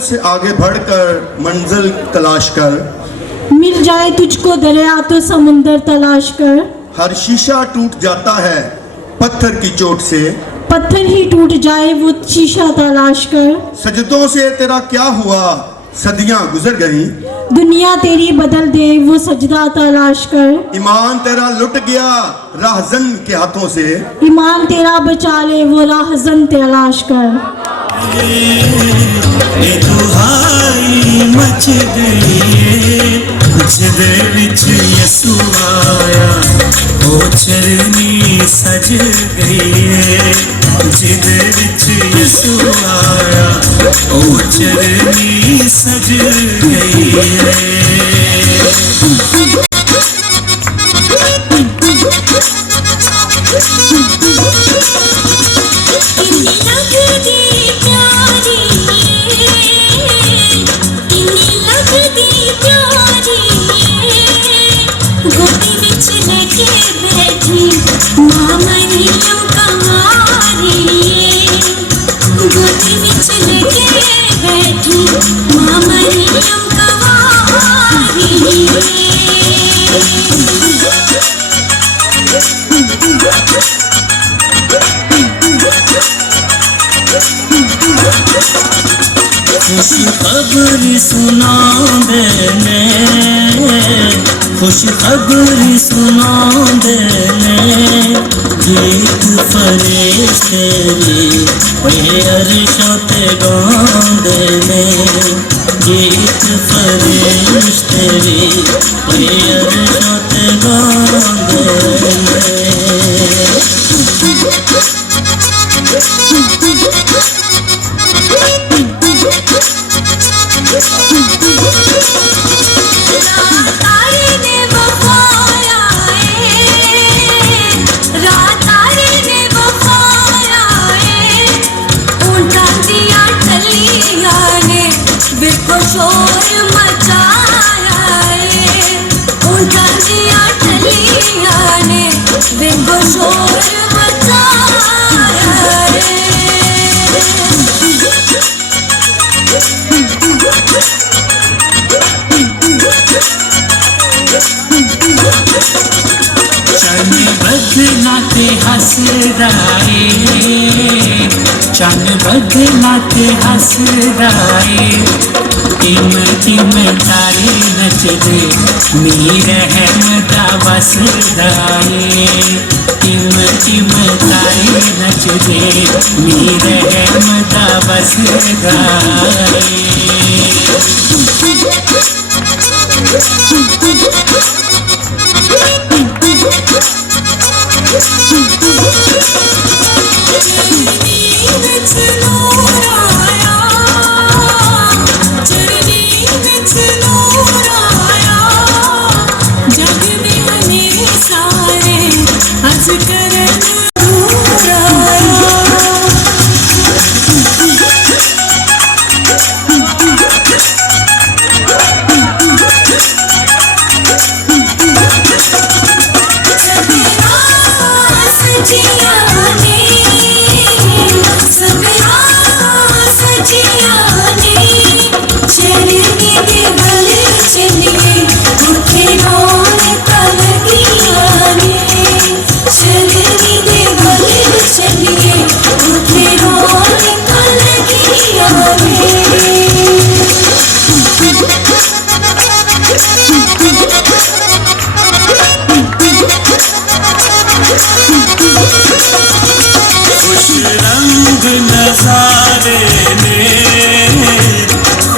से आगे बढ़कर मंजिल तलाश कर, मिल जाए तुझको दरिया तो समुंदर तलाश कर। हर शीशा टूट जाता है पत्थर की चोट से, पत्थर ही टूट जाए वो शीशा तलाश कर। सजदों से तेरा क्या हुआ सदियां गुजर गई, दुनिया तेरी बदल दे वो सजदा तलाश कर। ईमान तेरा लुट गया राहजन के हाथों से, ईमान तेरा बचा ले वो राहजन तलाश कर। दुहाई मच गई जिदे विच यसू आया, ओ चरनी सज गई जिदे विच यसू आया, ओ चरनी सज गई। खुशखबरी सुना देने, खुशखबरी सुना देने, गीत फरिश्ते ये अरशों पे गाँदे ने, गीत फरिश्ते ये अरशों पे गाँदे ने। बदलाते हंस राए, चन बदलाते हंस राए, टिम टिम तारे नचदे मीर अहमदा बस राए, टिम टिम तारे नचदे मीर अहमदा बस राए।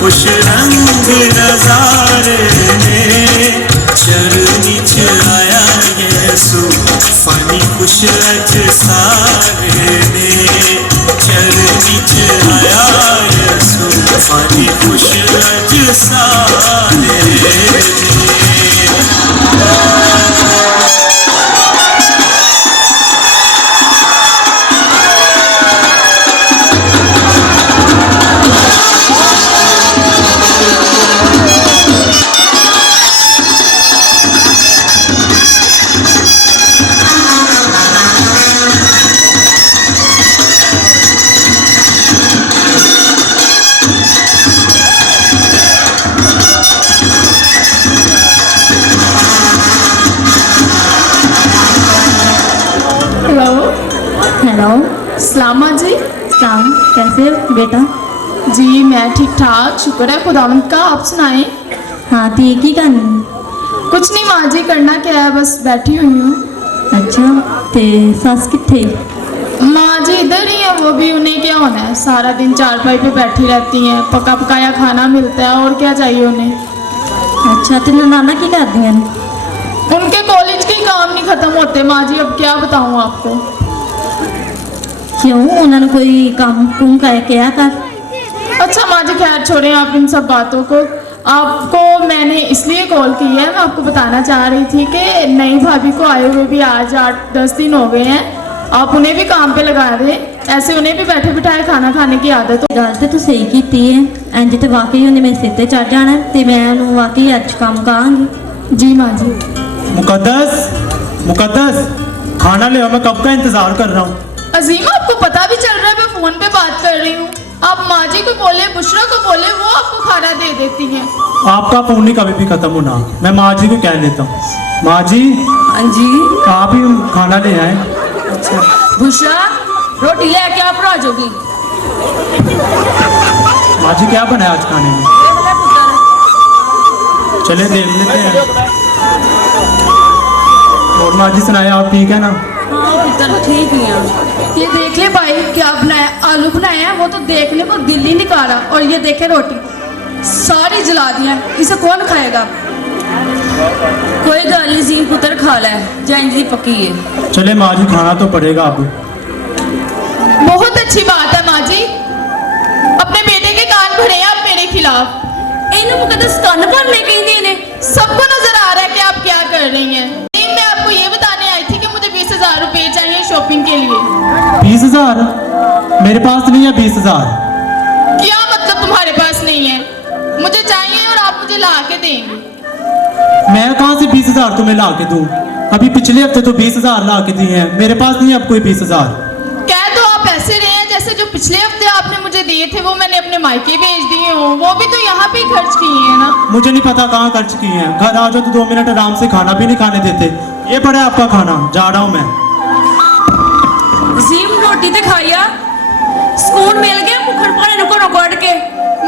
खुश रंग नजारे ने चरनी च आया यीशु, फनी खुश अज सारे ने चरनी च आया यीशु, फनी खुश अज सारे ने। हेलो सलामा जी। सलाम, कैसे हो बेटा? जी मैं ठीक ठाक, शुक्र है खुदावंद का। आप सुनाएं। हाँ ठीक ही करनी। कुछ नहीं माँ जी, करना क्या है, बस बैठी हुई हूँ। अच्छा, ते सस किथे? माँ जी इधर ही है, वो भी, उन्हें क्या होना है, सारा दिन चारपाई पे बैठी रहती हैं, पका पकाया खाना मिलता है, और क्या चाहिए उन्हें। अच्छा, ते नाना की कर दिया? उनके कॉलेज के काम नहीं खत्म होते माँ जी, अब क्या बताऊँ आपको। क्यों, उन्होंने कोई काम कुम किया कर? अच्छा माँ जी खैर छोड़ें आप इन सब बातों को। आपको मैंने इसलिए कॉल की है, मैं आपको बताना चाह रही थी कि नई भाभी को आए हुए भी आज 8-10 दिन हो गए हैं, आप उन्हें भी काम पे लगा दें, ऐसे उन्हें भी बैठे बिठाए खाना खाने की आदत हो। गल तो सही की है, इंज तो वाकई उन्हें मेरे सिर ते चढ़ जाना, तो मैं उन्होंने वाकई अच काम कहांगी। जी माँ जी। मुकद्दस, मुकद्दस, खाना ले आओ, मैं कब का इंतजार कर रहा हूँ। अजीम आपको पता भी चल रहा है मैं फोन पे बात कर रही हूँ। आप माँ जी को बोले, बुशरा को बोले, वो आपको खाना दे देती हैं। आपका फोन नहीं कभी भी खत्म होना, मैं माँ जी को कह लेता हूँ। माँ जी। हाँ जी। आप ही खाना ले आए। अच्छा बुशरा, रोटी लेके आप आ जाओगी। माँ जी क्या बना है आज खाने में? चले देख लेते हैं। और माँ जी सुनाए, आप ठीक है ना? हाँ पुत्र ठीक ही है। ये देख ले भाई क्या बनाया, आलू बनाया है, वो तो देखने को दिल ही नहीं कर रहा, और ये देखे रोटी सारी जला दिया, इसे कौन खाएगा। कोई गल नहीं जी, पुत्र खा ले, जैन जी पक्की है। चले माँ जी, खाना तो पड़ेगा अब। बहुत अच्छी बात है माँ जी, अपने बेटे के कान भरे हैं आप मेरे खिलाफ। इन्हें मुकद्दस कान भरने कहीं ने, सबको नजर आ रहा है कि आप क्या कर रही हैं। मैं आपको ये बताने आई थी कि मुझे 20,000 रुपए चाहिए शॉपिंग के लिए। 20,000? मेरे पास नहीं है 20,000। क्या मतलब तुम्हारे पास नहीं है? मुझे चाहिए और आप मुझे ला के देंगे। मैं कहाँ से 20,000 तुम्हें ला के दूँ? अभी पिछले हफ्ते तो 20,000 ला के दिए हैं, मेरे पास नहीं है अब कोई 20,000। कह तो आप ऐसे रहे हैं जैसे जो पिछले हफ्ते आपने मुझे दिए थे वो मैंने अपने मायके भेज दिए हो, वो भी तो यहाँ पे ही खर्च किए हैं ना। मुझे नहीं पता कहाँ खर्च किए हैं, घर आ जाओ तो 2 मिनट आराम से खाना भी नहीं खाने देते। ये पड़ा है आपका खाना, जा रहा हूँ मैं। जीम रोटी तो खाइया, सुकून मिल गया मुखर पाने नुको नकोड़ के।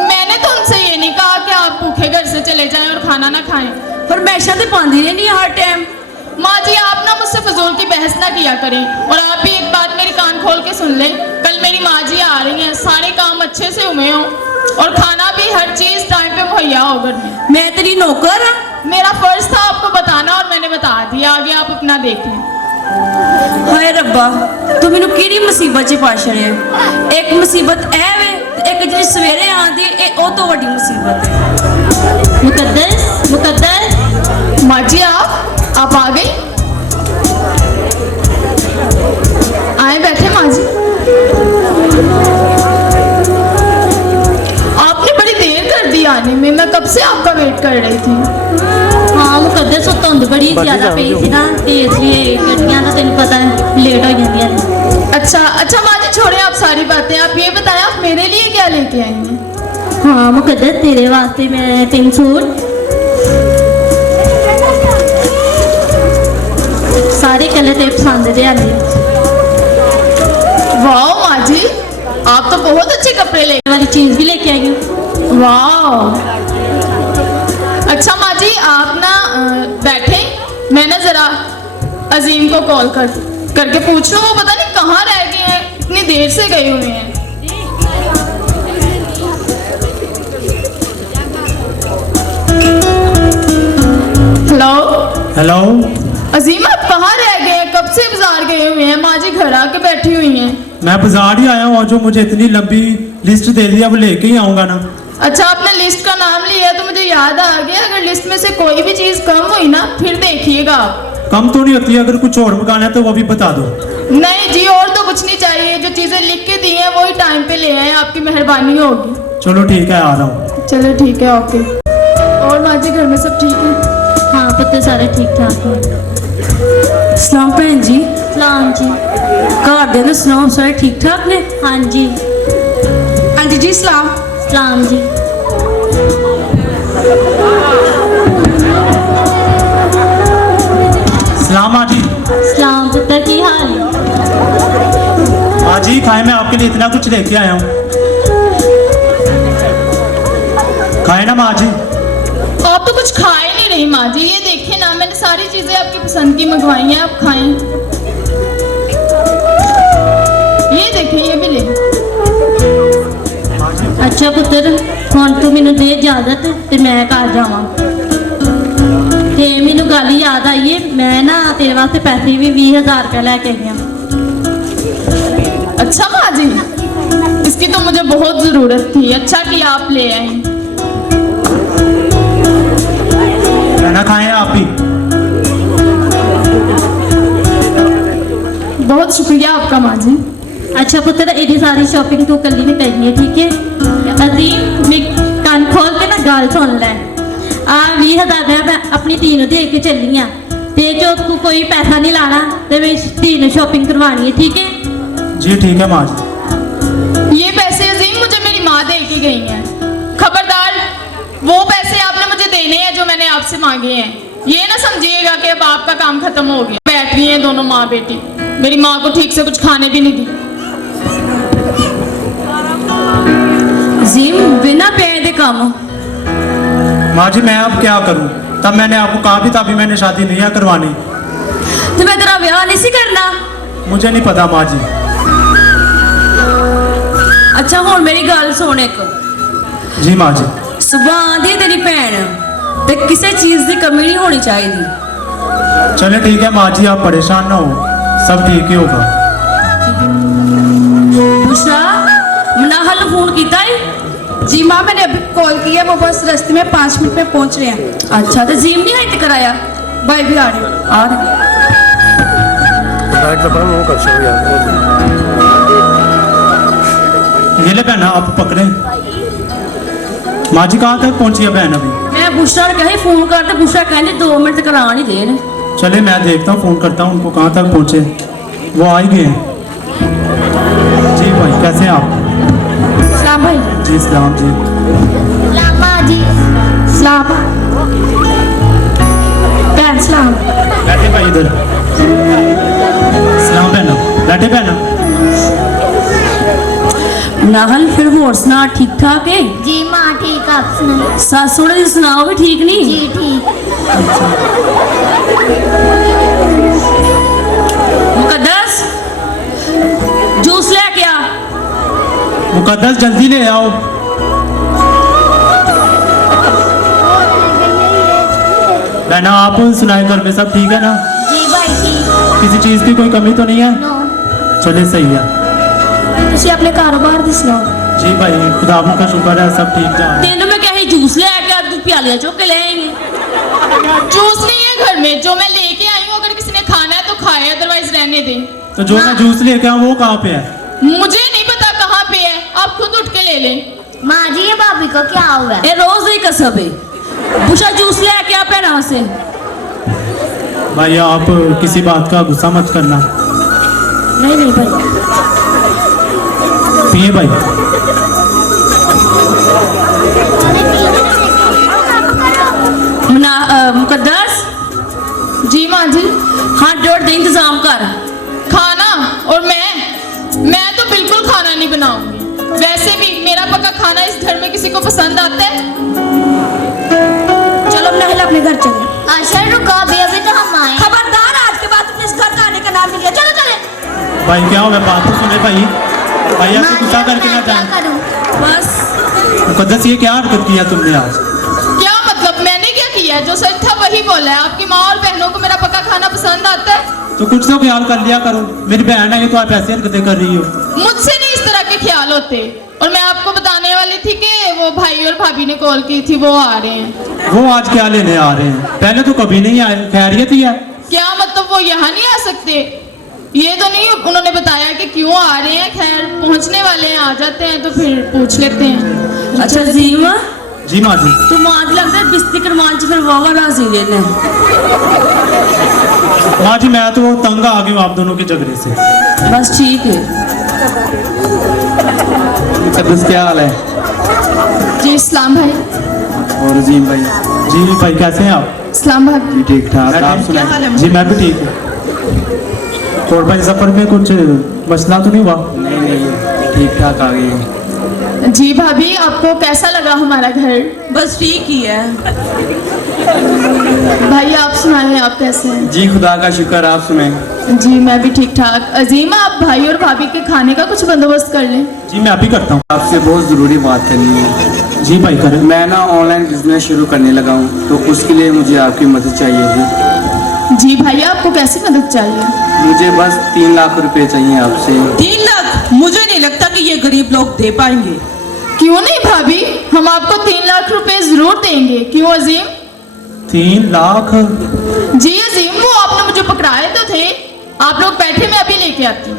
मैंने तो उनसे ये नहीं कहा कि आप भूखे घर से चले जाएं और खाना ना खाएं। फरमाइशा तो पाती रहनी है हर टाइम। माँ जी आप ना मुझसे फजूल की बहस ना किया करें, और आप भी एक बात मेरी कान खोल के सुन लें, कल मेरी माँ जी आ रही हैं, सारे काम अच्छे से हुए हों और खाना भी हर चीज टाइम पे मुहैया हो घर में। मैं तेरी नौकर हाँ। मेरा फर्ज था आपको बताना और मैंने बता दिया, आगे आप अपना देख लें। हाय रब्बा, तू मैनू किहड़ी मुसीबत च पा छड़िया। एक मुसीबत ऐ वे, एक जी सवेरे आंदी ए ओ तो वड्डी मुसीबत है। मुकद्दस, मुकद्दस। माँ जी आप आ गई? आए बैठे माँ जी। आपने बड़ी देर कर दी आने में, मैं कब से आपका वेट कर रही थी। हाँ मुकद्दस, धुंध बड़ी ज्यादा पई सी ना, ते इसलिए गड्डियां ना तेन पता है लेट हो जांदियां ने। अच्छा माँ जी छोड़े आप सारी बातें, आप ये बताएं आप मेरे लिए क्या लेके आई हैं। हाँ मुकद्दस, तेरे वास्ते मैं 3 सूट सारे कलर तेरे पसंद दे आंदे। वाह माँ जी, आप तो बहुत अच्छे कपड़े ले वाली चीज भी लेके आई हूँ। वाह। अच्छा माँ जी आप ना बैठे, मैं ना जरा अजीम को कॉल करके पूछूं, वो पता नहीं कहाँ रह गए हैं, इतनी देर से गए हुए हैं। Hello hello. अजीम आप कहाँ रह गए हैं, कब से बाजार गए हुए हैं? माँ जी घर आके बैठी हुई हैं। मैं बाजार ही आया हूँ, और जो मुझे इतनी लंबी लिस्ट दे दिया वो लेके ही आऊँगा ना। अच्छा आपने लिस्ट का नाम लिया तो मुझे याद आ गया, अगर लिस्ट में से कोई भी चीज कम हुई ना फिर देखिएगा आप। कम तो नहीं होती, अगर कुछ और मंगाना है तो वो भी बता दो। नहीं जी और तो कुछ नहीं चाहिए, जो चीजें लिख के दी हैं वही टाइम पे ले आए, आपकी मेहरबानी होगी। चलो ठीक है, आ रहा हूँ। चलो ठीक है, ओके। और माँ जी घर में सब ठीक है? हाँ पुत्र सारे ठीक ठाक हैं। सलाम भैन जी। सलाम जी। घर दे ने सुनाओ, सारे ठीक ठाक ने? हाँ जी। आंटी जी सलाम। सलाम जी। सलाम आजी। सलाम पुत्र, की हाल है? लिए इतना कुछ लेके आया हूँ, खाए ना माँ जी। आप तो कुछ खाए नहीं रही माँ जी। ये देखिए ना, मैंने सारी चीजें आपकी पसंद की मंगवाई हैं, आप खाएं। ये देखिए, ये भी ले। अच्छा पुत्र, हुण तू मैनू दे इजाजत ते मैं घर जावां। ते मैनू गल याद आई है, मैं ना तेरे वास्ते पैसे भी 20,000 रुपया लेके आई हूं। अच्छा माँ जी, इसकी तो मुझे बहुत जरूरत थी। अच्छा कि आप ले आए। खाना खाएं आप भी। बहुत शुक्रिया आपका माँ जी। अच्छा पुत्र, एडी सारी शॉपिंग तू कल्ली नहीं करनी है, ठीक है? अजीम, मैं कान खोल के ना गल सुन ले। आ 20,000 मैं अपनी धी नूं दे के चली हाँ, ते जो तू कोई पैसा नहीं लाना, ते मैं धी नूं शॉपिंग करवानी है, ठीक है? जी ठीक है माँ जी। ये पैसे अजीम मुझे मेरी माँ दे के गई हैं। खबरदार, वो पैसे आपने मुझे देने हैं जो मैंने आपसे मांगे हैं। ये ना समझिएगा कि अब आपका काम खत्म हो गया। बैठ रही हैं दोनों माँ बेटी, मेरी माँ को ठीक से कुछ खाने भी नहीं दी। जीम बिना पैसे दे काम। माँ जी मैं अब क्या करूँ? तब मैंने आपको कहा भी था भी मैंने शादी नहीं है करवानी। तो मैं तेरा ब्याह नहीं सी करना। मुझे नहीं पता माँ जी। अच्छा हुण मेरी गल सुन एक। जी माँ जी। सुबह आंदी तेरी भैन ते किसी चीज की कमी नहीं होनी चाहिए। चले ठीक है माँ जी, आप परेशान ना हो, सब ठीक ही होगा। बुशरा, मनाहल फोन किया है? जी माँ, मैंने अभी कॉल किया, वो बस रास्ते में 5 मिनट में पहुंच रहे हैं। अच्छा, तो जीम नहीं है कराया? भाई भी आ रहे हैं। आ रहे। ये ले बहना, आप पकड़े। माँ जी कहाँ तक पहुँची है बहन अभी? मैं बुशरा ने कहा फोन कर, तो बुशरा कहते 2 मिनट तक आ नहीं दे। चले मैं देखता हूँ, फोन करता हूँ उनको कहाँ तक पहुँचे। वो आ ही गए हैं। जी भाई कैसे हैं आप? सलाम भाई। जी सलाम जी। लामा जी, सलाम बहन, सलाम। बैठे भाई इधर। सलाम बहना, बैठे बहना। नाहल फिर होर सुना, ठीक ठाक है? जी माँ ठीक, आप सुनाओ? सास सोहरे दी सुनाओ भी ठीक नहीं? जी ठीक। मुकद्दस जूस ले क्या? मुकद्दस जल्दी ले आओ। बहना आप सुनाए, घर में सब ठीक है ना? जी भाई ठीक। किसी चीज़ की कोई कमी तो नहीं है? नो। चले सही है। तुसी अपने कारोबार दी सुनाओ। जी भाई खुदा का शुक्र है, सब ठीक जा रहा है। तेनों मैं कहे जूस ले क्या, तू प्यालियां चुक के ले आएंगे। जूस नहीं है घर में, जो मैं लेके आई हूँ। अगर किसी ने खाना है तो खाए, अदरवाइज रहने दें। तो जो मैं जूस लेके आऊँ वो कहाँ पे है? मुझे नहीं पता कहाँ पे है, आप खुद उठ के ले लें। माँ जी, ये भाभी को क्या हुआ? ये रोज ही कसब है। बुशा जूस ले क्या पैना से? भाई आप किसी बात का गुस्सा मत करना। नहीं नहीं भाई। पिए भाई। मुकद्दस। जी माँ जी। हाँ, जोड़ दे इंतजाम कर। खाना? और मैं तो बिल्कुल खाना नहीं बनाऊंगी। वैसे भी मेरा पका खाना इस घर में किसी को पसंद आता है? चलो नाहल अपने घर चले। आशा रुको, अभी तो हम आए। खबरदार, आज के बाद तुमने इस घर का आने का नाम नहीं लिया। चलो चले। भाई क्या हो गया? बात तो सुने भाई। भाई ऐसे गुस्सा करके ना क्या जाए। करूं? बस मुकद्दस ये क्या हरकत किया तुमने आज? क्या मतलब मैंने क्या किया है? जो सच था वही बोला है। आपकी माँ और बहनों को मेरा पका खाना पसंद आता है? तो कुछ तो ख्याल कर लिया करो। मेरी बहन है ये, तो आप ऐसी हरकतें कर रही हो। मुझसे नहीं इस तरह के ख्याल होते। और मैं आपको बताने वाली थी कि वो भाई और भाभी ने कॉल की थी, वो आ रहे हैं। वो आज क्या लेने आ रहे हैं? पहले तो कभी नहीं आए। खैरियत ही है? क्या मतलब वो यहाँ नहीं आ सकते? ये तो नहीं उन्होंने बताया कि क्यों आ रहे हैं। खैर पहुँचने वाले हैं, आ जाते हैं तो फिर पूछ लेते हैं। अच्छा जीम, जी माँ जी। तू मां लगता है बिस्ती करवान च फिर वावा राजी रहने। माँ जी मैं तो तंग आ गई हूँ आप दोनों के झगड़े से। बस ठीक है। मुकद्दस क्या हाल है? जी इस्लाम भाई। और अजीम भाई? जी भाई कैसे हैं आप? इस्लाम भाई ठीक ठाक, आप सुनाएं? जी मैं भी ठीक हूँ। और भाई सफर में कुछ मसला तो नहीं हुआ? नहीं ठीक ठाक आ गए हैं। जी भाभी, आपको कैसा लगा हमारा घर? बस ठीक ही है। भाई आप सुनाइए, आप कैसे हैं? जी खुदा का शुक्र, आप सुनाएं। जी मैं भी ठीक ठाक। अजीम, आप भाई और भाभी के खाने का कुछ बंदोबस्त कर लें। जी मैं अभी करता हूँ। आपसे बहुत ज़रूरी बात करनी है। जी भाई करें। मैं ना ऑनलाइन बिजनेस शुरू करने लगा हूँ, तो उसके लिए मुझे आपकी मदद चाहिए थी। जी भाई, आपको कैसी मदद चाहिए? मुझे बस 3 लाख रुपए चाहिए आपसे। 3 लाख? मुझे नहीं लगता कि ये गरीब लोग दे पाएंगे। क्यों नहीं भाभी, हम आपको 3 लाख रुपए जरूर देंगे। क्यों अजीम? 3 लाख? जी अजीम, वो आपने मुझे पकड़ाए तो थे। आप लोग बैठे, मैं अभी लेके आती हूँ।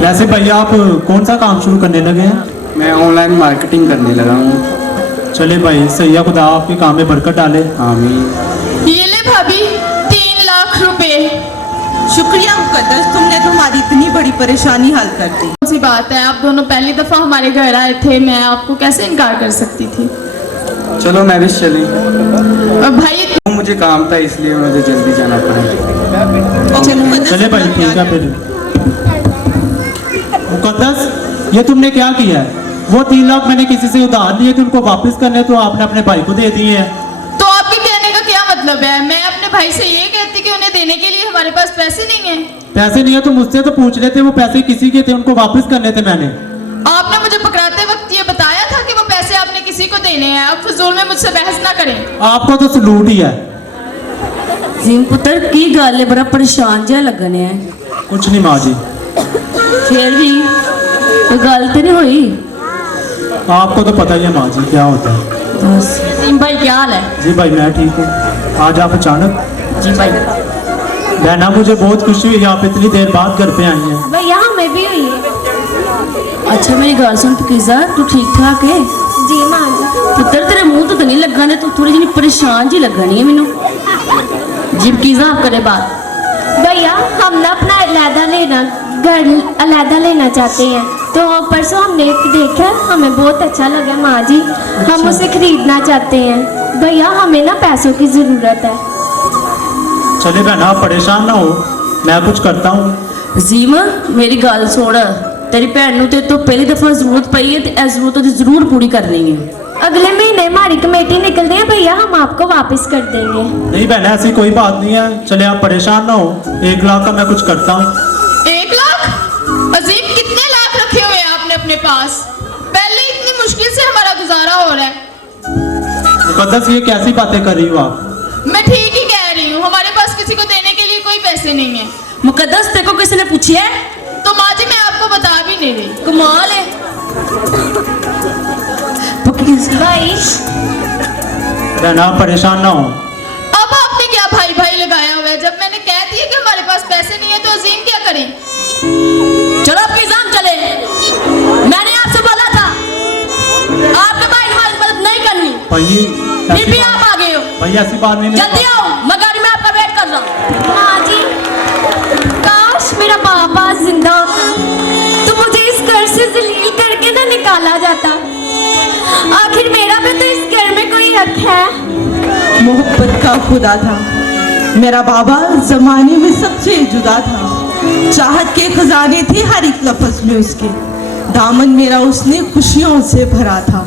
वैसे भैया आप कौन सा काम शुरू करने लगे हैं? मैं ऑनलाइन मार्केटिंग करने लगा हूँ। चले भाई सही है, खुदा आपके काम में बरकत डाले। आमीन। ये ले भाभी, 3 लाख रुपए। शुक्रिया मुकद्दस, तुमने तुम्हारी इतनी बड़ी परेशानी हल कर दी। कौन सी बात है, आप दोनों पहली दफा हमारे घर आए थे, मैं आपको कैसे इनकार कर सकती थी? चलो मैं भी चली। भाई मुझे काम था इसलिए मुझे जल्दी जाना पड़ा। चले भाई ठीक है फिर। मुकद्दस ये तुमने क्या किया है? वो 3 लाख मैंने किसी से उधार लिए थे, उनको वापस करने तो आपने अपने भाई को दे दिए हैं। तो आपके कहने का क्या मतलब है? मैं अपने भाई से ये कहती कि उन्हें देने के लिए हमारे पास पैसे नहीं है। पैसे नहीं है तो मुझसे तो पूछ लेते, वो पैसे किसी के थे, उनको वापस करने थे मैंने। आपने मुझे पकड़ाते वक्त ये बताया था कि वो पैसे आपने किसी को देने हैं। अब फजूल में मुझसे बहस ना करें। आपको तो सलूट ही है। जिम पुत्र की गल है, बड़ा परेशान जिहा लगने है। कुछ नहीं माँ जी। फिर भी कोई गल तो नहीं हुई? आपको तो पता ही है माँ जी क्या होता है। अजीम भाई क्या हाल है? जी भाई मैं ठीक हूँ। आज आप अचानक? जी भाई। बहना मुझे बहुत खुशी हुई, आप इतनी देर बाद घर पे आई हैं। भैया हमें भी हुई है। अच्छा मेरी गल सुन पकीज़ा, तू ठीक ठाक है? जी माँ जी। पुत्र तेरे मुंह तो नहीं लगा ने, तू थोड़ी जी परेशान जी लगनी है मैनू। जी पकीज़ा आप करे बात। भैया हम ना अपना घर अलहदा लेना चाहते हैं, तो परसों हमने एक देखा, हमें बहुत अच्छा लगा माँ जी। हम उसे खरीदना चाहते हैं। भैया हमें ना पैसों की ज़रूरत है। चले बहना आप परेशान ना हो, मैं कुछ करता हूँ। जीम मेरी गल सुन, तेरी भैन नूं तेरे तो पहली दफा जरूरत पई है, तो इस जरूरत तो जरूर पूरी करनी है। अगले महीने हमारी कमेटी निकलती है भैया, हम आपको वापस कर देंगे। नहीं बहना ऐसी कोई बात नहीं है, चले आप परेशान ना हो। 1 लाख का मैं कुछ करता हूँ। 1 लाख? अजीम, कितने लाख रखे हुए हैं आपने अपने पास? पहले इतनी मुश्किल से हमारा गुजारा हो रहा है। मुकद्दस ये कैसी बातें कर रही हो आप? मैं ठीक ही कह रही हूँ, हमारे पास किसी को देने के लिए कोई पैसे नहीं है। मुकद्दस तेरे को किसी ने पूछा है? तो माँ जी मैं आपको बता भी नहीं रही। कमाल है। भाई बहना आप परेशान ना हो। अब आपने क्या भाई भाई लगाया हुआ है? जब मैंने कह दिया कि हमारे पास पैसे नहीं है तो अजीम क्या करें? चलो पकीज़ा चले। मैंने आपसे बोला था आपके भाई हमारी मदद नहीं करनी, भाई फिर भी आप आ गए हो। भाई ऐसी बात नहीं। जल्दी आओ, मैं गाड़ी में आपका वेट कर रहा हूँ। माँ जी, काश मेरा पापा जिंदा होता तो मुझे इस घर से जलील करके ना निकाला जाता। आखिर मेरा भी तो इस घर में कोई हक है। मोहब्बत का खुदा था मेरा बाबा, जमाने में सबसे जुदा था। चाहत के खजाने थे हर एक लफ्ज में उसके, दामन मेरा उसने खुशियों से भरा था।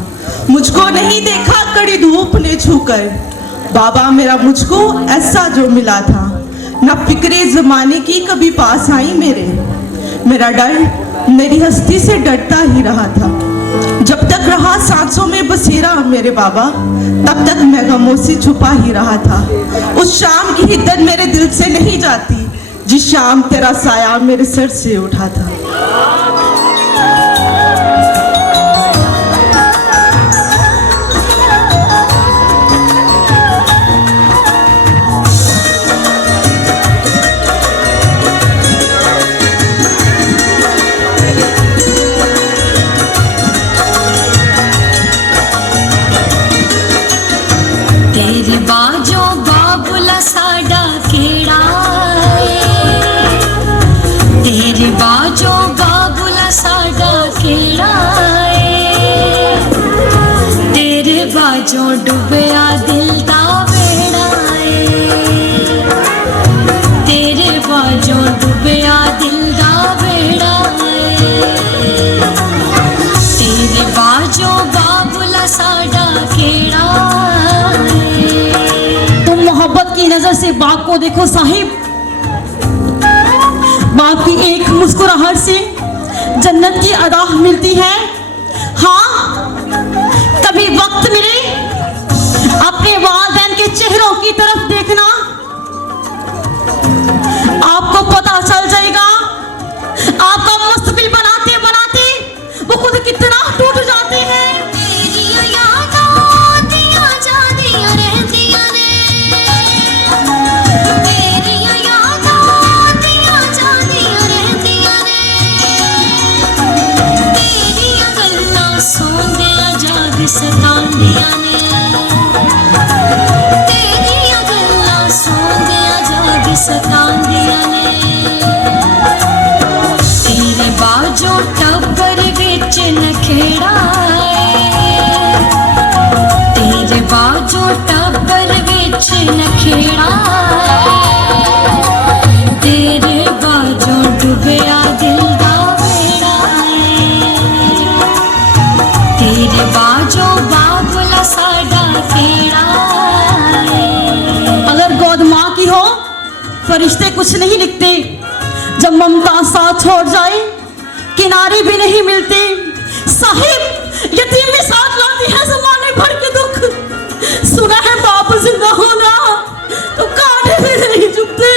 मुझको नहीं देखा कड़ी धूप ने छूकर, बाबा मेरा मुझको ऐसा जो मिला था। न फिक्रे जमाने की कभी पास आई मेरा डर मेरी हस्ती से डरता ही रहा था। जब तक रहा सांसों में बसेरा मेरे बाबा, तब तक मैं गमों से छुपा ही रहा था। उस शाम की हिद्दत मेरे दिल से नहीं जाती, जिस शाम तेरा साया मेरे सर से उठा था। तेरी बाजों बाबुला साडा केड़ा है, तेरी बाजों बाबुला साडा केड़ा है, तेरे बाजों डुबया दिल दा बेड़ा है, तेरे बाजों डुबया दिल दा बेड़ा को देखो साहिब, बाप की एक मुस्कुराहट से जन्नत की अदा मिलती है। हाँ, कभी वक्त मिले अपने वालिदैन के चेहरों की तरफ देखना, आपको पता चल जाएगा आपका मुस्तकबिल बनाते बनाते वो खुद कितना टूट जाते हैं। तेरे बाजो टब्बर विच नखेड़ा, तेरे बाजो टब्बर विच नखेड़ा, तेरे बाजो डुबया दिल दा बेड़ा, तेरे बाजो बाबुला साडा केड़ा। अगर गोद माँ की हो फरिश्ते कुछ नहीं लिखते, जब ममता साथ छोड़ जाए किनारे भी नहीं मिलते। साहिब यतीम भी साथ लाती है ज़माने भर के दुख, सुना है बाप जिंदा होना तो कांटे भी नहीं झुकते।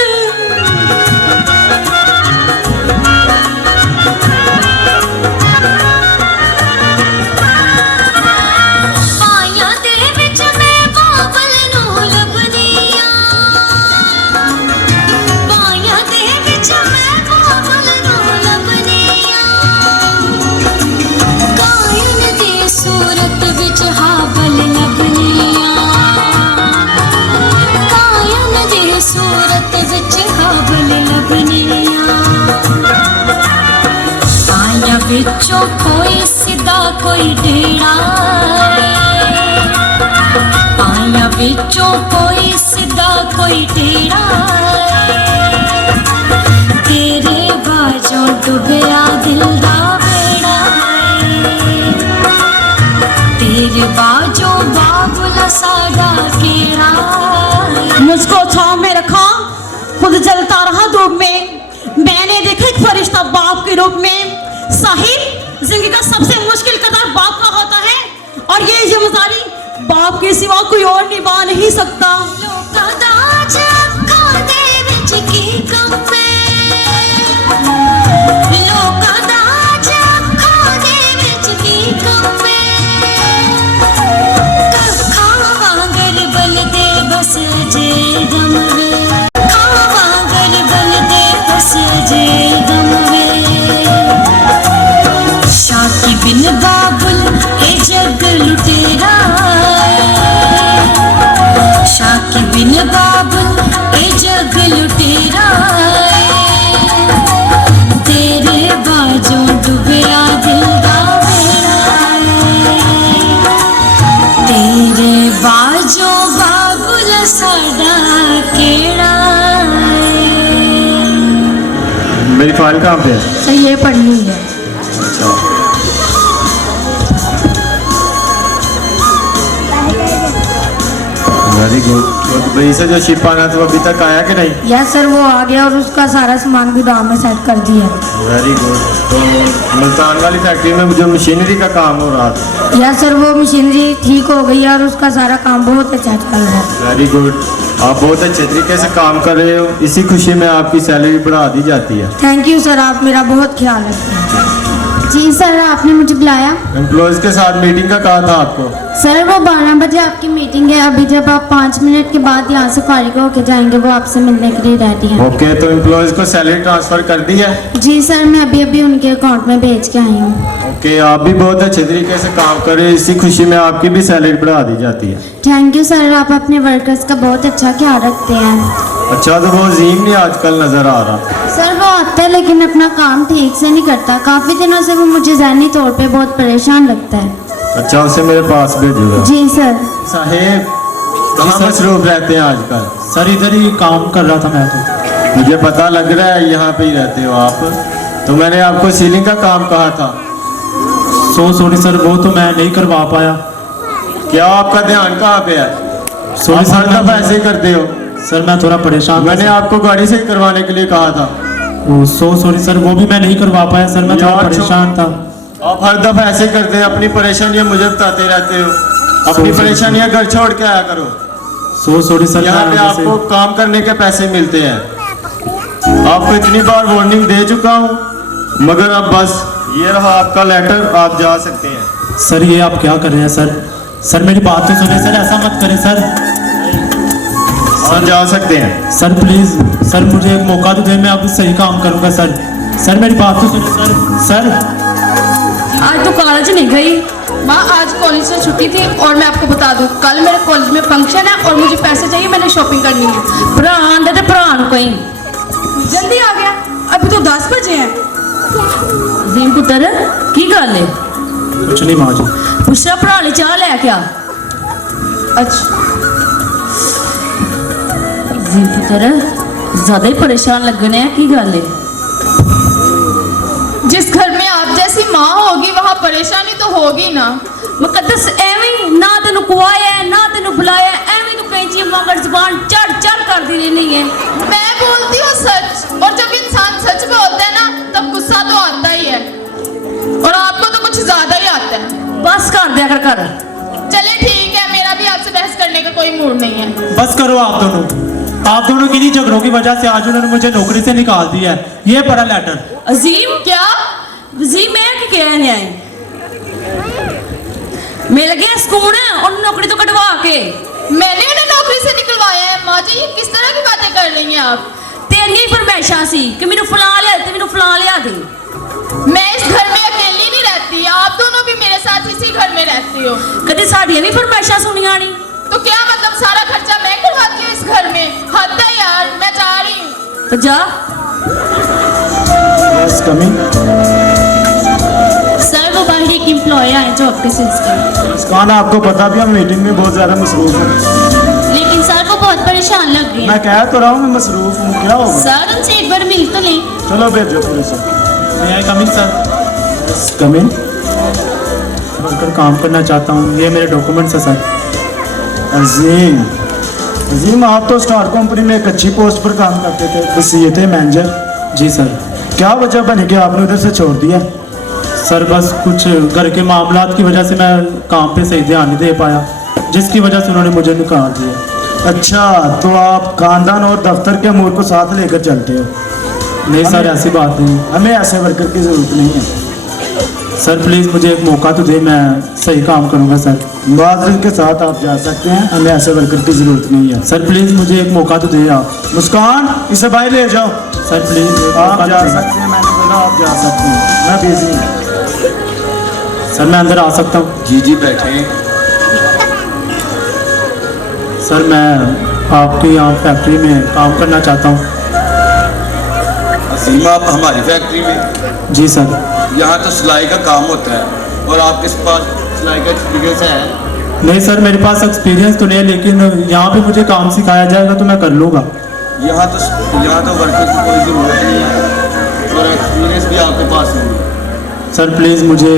विचों कोई सीधा कोई टेढ़ा, पाया विचों कोई सीधा कोई टेढ़ा, तेरे बाजों डुबया दिल दा बेड़ा, तेरे बाजों बाबुला साडा केड़ा। मुझको छांव में रखा, खुद जलता रहा धूप में, मैंने देखा एक फरिश्ता बाप के रूप में। साहिब जिंदगी का सबसे मुश्किल कदर बाप का होता है, और ये जिम्मेदारी बाप के सिवा कोई और निभा नहीं सकता। बिन बाबुल ए जग लुटेरा, शाकी बिन बाबुल ए जग लुटेरा, तेरे बाजों डुबया दिल दा बेड़ा, तेरे बाजों बाबुल साडा केड़ा। मेरी फाइल कहाँ पे है? सही है, पढ़नी है। Very good. तो दुबई से जो शिप आना था वो अभी तक आया कि नहीं? यस सर, वो आ गया और उसका सारा सामान गोदाम में सेट कर दिया। Very good. तो मुल्तान वाली फैक्ट्री में जो मशीनरी का काम हो रहा था? यस सर, वो मशीनरी ठीक हो गई और उसका सारा काम बहुत अच्छा चल रहा है। Very good. आप बहुत अच्छे तरीके से काम कर रहे हो, इसी खुशी में आपकी सैलरी बढ़ा दी जाती है। थैंक यू सर, आप मेरा बहुत ख्याल रखते हैं। जी सर, आपने मुझे बुलाया? एम्प्लॉयज के साथ मीटिंग का कहा था आपको? सर वो 12 बजे आपकी मीटिंग है, अभी जब आप 5 मिनट के बाद यहाँ से फारिग होके जाएंगे वो आपसे मिलने के लिए रेडी हैं। ओके, तो एम्प्लॉयज को सैलरी ट्रांसफर कर दी है? जी सर, मैं अभी अभी उनके अकाउंट में भेज के आई हूँ। ओके, आप भी बहुत अच्छे तरीके से काम कर रहे हैं, इसी खुशी में आपकी भी सैलरी बढ़ा दी जाती है। थैंक यू सर, आप अपने वर्कर्स का बहुत अच्छा ख्याल रखते हैं। अच्छा, तो वो अजीम नहीं आजकल नजर आ रहा? सर वो आता है लेकिन अपना काम ठीक से नहीं करता, काफी दिनों से वो मुझे ज़हनी तौर पे बहुत परेशान लगता है। अच्छा, उसे मेरे पास भेजूंगा। जी सर। साहेब कहाँ मसरूफ रहते हैं आजकल? सर इधर ही काम कर रहा था मैं तो। मुझे पता लग रहा है यहाँ पे ही रहते हो आप, तो मैंने आपको सीलिंग का काम कहा था। सॉरी सर, वो तो मैं नहीं करवा पाया। क्या आपका ध्यान कहाँ पे है? सॉरी आप हर सर, दफा ऐसे ही करते हो। सर मैं थोड़ा परेशान मैंने था आपको गाड़ी से करवाने के लिए कहा था। सो सॉरी सर, वो भी मैं नहीं करवा पाया सर, मैं थोड़ा यार, परेशान था। आप हर दफा ऐसे करते हैं, अपनी परेशानियां मुझे बताते रहते हो। अपनी सो- परेशानियां घर छोड़ के आया करो। सो सॉरी सर, यहाँ पे मैं आगे आपको काम करने के पैसे मिलते हैं। आपको इतनी बार वार्निंग दे चुका हूँ, मगर अब बस ये रहा आपका लेटर, आप जा सकते हैं। सर ये आप क्या कर रहे हैं सर? सर मेरी बात तो सुने सर, ऐसा मत करें सर। आप जा सकते हैं। सर प्लीज सर, मुझे एक मौका तो दे, मैं अभी सही काम करूंगा सर। सर मेरी बात तो सुने सर। सर आज तो कॉलेज नहीं गई। माँ आज कॉलेज से छुट्टी थी और मैं आपको बता दूँ कल मेरे कॉलेज में फंक्शन है और मुझे पैसे चाहिए, मैंने शॉपिंग करनी है। भरा आंदे ते भरा नु कोई जल्दी आ गया, अभी तो 10 बजे हैं। जीम पुत्र की गल है? कुछ नहीं माँ जी। पुछा भरा ले चाह लै क्या? अच्छा जीम पुत्र ज्यादा ही परेशान लगने हैं, की गल है? जिस घर में आप जैसी माँ होगी वहाँ परेशानी तो होगी ना। मुकद्दस एवं ना तेन कुआया है ना तेन बुलाया, एवं तू कैंची मगर जुबान चढ़ चढ़ कर दी रहनी है। मैं बोलती हूँ सच, और जब इंसान सच बोलता है ना तब गुस्सा तो आता ही है, और आपको तो कुछ ज्यादा ही आता है। बस कर दिया कर। चले ठीक है, मेरा भी आपसे बहस करने का कोई मूड नहीं है। बस करो आप दोनों। आप दोनों किन्हीं झगड़ों की वजह से आज उन्होंने मुझे नौकरी से निकाल दिया है। ये पढ़ा लेटर। अजीम क्या अजीम मैं क्या कहने आए? मिल गया सुकून और नौकरी तो कटवा के। मैंने उन्हें नौकरी से निकलवाया है? माँ जी ये किस तरह की बातें कर रही हैं आप? तेरी फरमाइशा सी कि मैनू फला लिया ते मैनू फला लिया दे। मैं इस घर में अकेली नहीं रहती, आप दोनों भी मेरे साथ इसी घर में रहती हो। कदे साड़ियां भी फरमाइशा सुनिया नहीं? तो क्या मतलब सारा खर्चा मैं करवाती हूँ इस घर में? हद है यार, मैं जा रही हूँ। तो जा। Yes coming. सर वो बाहर एक एम्प्लॉय आए जो आपके सिस्टर, मुस्कान आपको पता भी हम मीटिंग में बहुत ज्यादा मसरूफ हैं। लेकिन सर वो बहुत परेशान लग रहे मैं हैं। कह तो रहा हूँ मैं मसरूफ हूँ, क्या होगा? सर उनसे एक बार मिल तो लें। चलो भेजो थोड़े से। मैं आई कमिंग सर? कमिंग। बनकर काम करना चाहता हूँ। ये मेरे डॉक्यूमेंट्स है सर। अजीम, अजीम आप तो स्टार कंपनी में एक अच्छी पोस्ट पर काम करते थे, वसीयत मैनेजर। जी सर। क्या वजह बनी कि आपने उधर से छोड़ दिया? सर बस कुछ घर के मामलात की वजह से मैं काम पे सही ध्यान नहीं दे पाया, जिसकी वजह से उन्होंने मुझे निकाल दिया। अच्छा, तो आप खानदान और दफ्तर के अमूर को साथ लेकर चलते हो? नहीं सर ऐसी बात नहीं। हमें ऐसे वर्कर की ज़रूरत नहीं है। सर प्लीज़ मुझे एक मौका तो दे, मैं सही काम करूँगा सर। माजरत के साथ आप जा सकते हैं, हमें ऐसे वर्कर की ज़रूरत नहीं है। सर प्लीज़ मुझे एक मौका तो दे आप। मुस्कान इसे बाहर ले जाओ। सर प्लीज़ आप जा सकते हैं, मैंने बोला आप जा सकते हैं। मैं बिजी हूँ। सर मैं अंदर आ सकता हूँ? जी जी बैठे। सर मैं आपकी यहाँ फैक्ट्री में काम करना चाहता हूँ। असीम आप हमारी फैक्ट्री में? जी सर। यहाँ तो सिलाई का काम होता है और आपके पास सिलाई का एक्सपीरियंस है? नहीं सर मेरे पास एक्सपीरियंस तो नहीं है, लेकिन यहाँ पे मुझे काम सिखाया जाएगा तो मैं कर लूँगा। यहाँ तो वर्कर की कोई ज़रूरत नहीं है और एक्सपीरियंस भी आपके पास नहीं है। सर प्लीज़ मुझे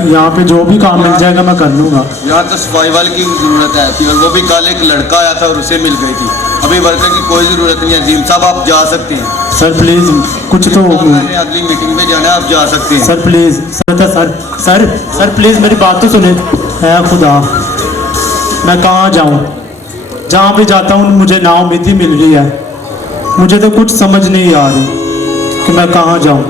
यहाँ पे जो भी काम मिल जाएगा मैं कर लूँगा। यहाँ तो सफाई वाले की ज़रूरत है थी और वो भी कल एक लड़का आया था और उसे मिल गई थी। अभी वर्कर की कोई ज़रूरत नहीं है। अजीम साहब आप जा सकते हैं। सर प्लीज़ कुछ तो। मैंने अगली मीटिंग में जाना है, आप जा सकते हैं। सर प्लीज़ सर प्लीज़ मेरी बात तो सुने। है खुदा मैं कहाँ जाऊँ? जहाँ भी जाता हूँ मुझे नाउम्मीदी ही मिल रही है। मुझे तो कुछ समझ नहीं आ रही कि मैं कहाँ जाऊँ।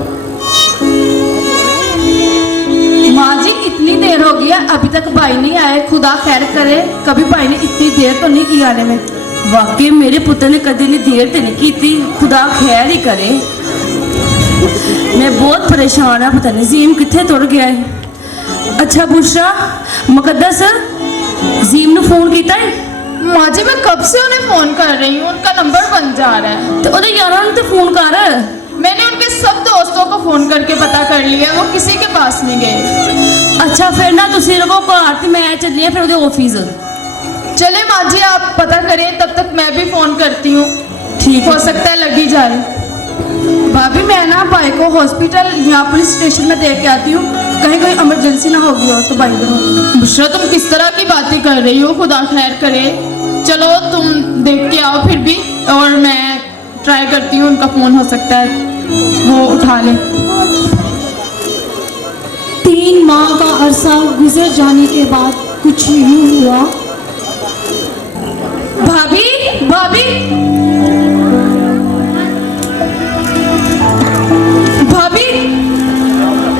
माँ जी इतनी देर हो गई है अभी तक भाई नहीं आए, खुदा खैर करे। कभी भाई ने इतनी देर तो नहीं की आने में। वाकई मेरे पुत्र ने कभी नहीं देर तो नहीं की थी, खुदा खैर ही करे। मैं बहुत परेशान है, पता नहीं जीम कितने तुर गया है। अच्छा बुशरा मुकद्दस जीम ने फोन किया है? माँ जी मैं कब से उन्हें फोन कर रही हूँ, उनका नंबर बंद जा रहा है। तो उन्हें यार तो फोन कर। मैंने उनके सब दोस्तों को फोन करके पता कर लिया, वो किसी के पास नहीं गए। अच्छा फिर ना तुसी लोगों को आरती मैं चली है फिर उधर ऑफिस। चले माँ जी आप पता करें, तब तक मैं भी फोन करती हूँ। ठीक हो सकता है लगी जाए। भाभी मैं ना भाई को हॉस्पिटल यहाँ पुलिस स्टेशन में दे के आती हूँ, कहीं कोई इमरजेंसी ना होगी हो तो भाई। बुशरा तुम किस तरह की बातें कर रही हो? खुदा खैर करे। चलो तुम देख के आओ फिर भी, और मैं ट्राई करती हूँ, उनका फ़ोन हो सकता है वो उठा ले। 3 माह का अरसा गुजर जाने के बाद कुछ यूं हुआ। भाभी भाभी भाभी,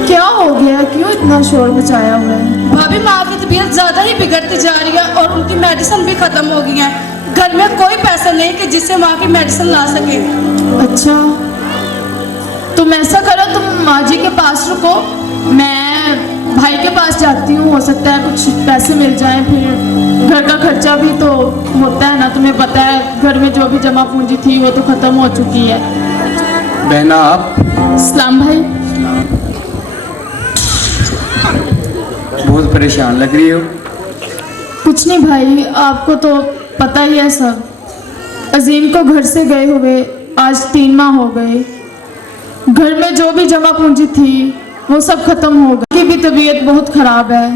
क्या हो गया, क्यों इतना शोर मचाया हुआ है? भाभी माँ की तबीयत ज्यादा ही बिगड़ती जा रही है और उनकी मेडिसिन भी खत्म हो गई है। घर में कोई पैसा नहीं कि जिससे माँ की मेडिसिन ला सके। अच्छा, तुम ऐसा करो, तुम माँ जी के पास रुको, मैं भाई के पास जाती हूँ, हो सकता है कुछ पैसे मिल जाएं, फिर घर का खर्चा भी तो होता है ना, तुम्हें पता है घर में जो भी जमा पूंजी थी वो तो खत्म हो चुकी है। बहना आप इस्लाम भाई, बहुत परेशान लग रही हो। कुछ नहीं भाई, आपको तो पता ही है सब। अजीम को घर से गए हुए आज 3 माह हो गए। घर में जो भी जमा पूंजी थी वो सब खत्म हो गई। उनकी भी तबीयत बहुत खराब है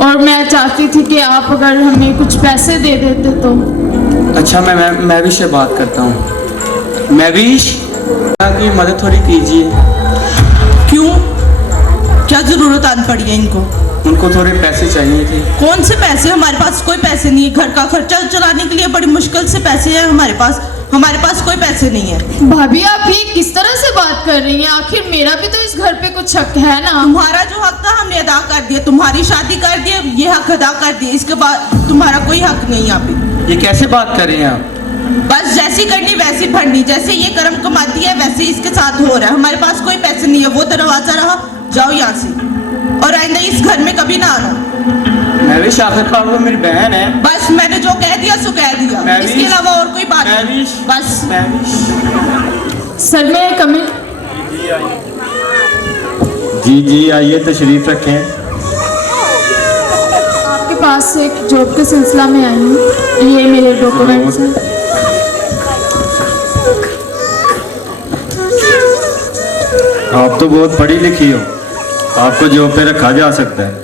और मैं चाहती थी कि आप अगर हमें कुछ पैसे दे देते तो। अच्छा, मैं महविश से बात करता हूँ। महविश की मदद थोड़ी कीजिए। क्यों, क्या जरूरत आन पड़ी है इनको? उनको थोड़े पैसे चाहिए थे। कौन से पैसे? हमारे पास कोई पैसे नहीं है। घर का खर्चा चलाने के लिए बड़ी मुश्किल से पैसे हैं हमारे पास कोई पैसे नहीं है। भाभी आप ये किस तरह से बात कर रही हैं? आखिर मेरा भी तो इस घर पे कुछ हक है ना। तुम्हारा जो हक था हमने अदा कर दिया, तुम्हारी शादी कर दी, ये हक अदा कर दिया, इसके बाद तुम्हारा कोई हक नहीं यहाँ पे। ये कैसे बात कर रहे हैं आप? बस जैसी करनी वैसी भरनी, जैसे ये कर्म कमाती है वैसे इसके साथ हो रहा है। हमारे पास कोई पैसे नहीं है, वो दरवाजा रहा, जाओ यहाँ से, और आइंदा इस घर में कभी ना आना। महविश आखिरकार वो मेरी बहन है। बस मैंने जो कह दिया सो कह दिया, इसके अलावा और कोई बात नहीं। बस सर में कमिंग। जी आइए, तशरीफ रखें। आपके पास एक जॉब के सिलसिला में आई हूँ, ये मेरे डॉक्यूमेंट्स हैं। आप तो बहुत पढ़ी लिखी हो, आपको जॉब पे रखा जा सकता है।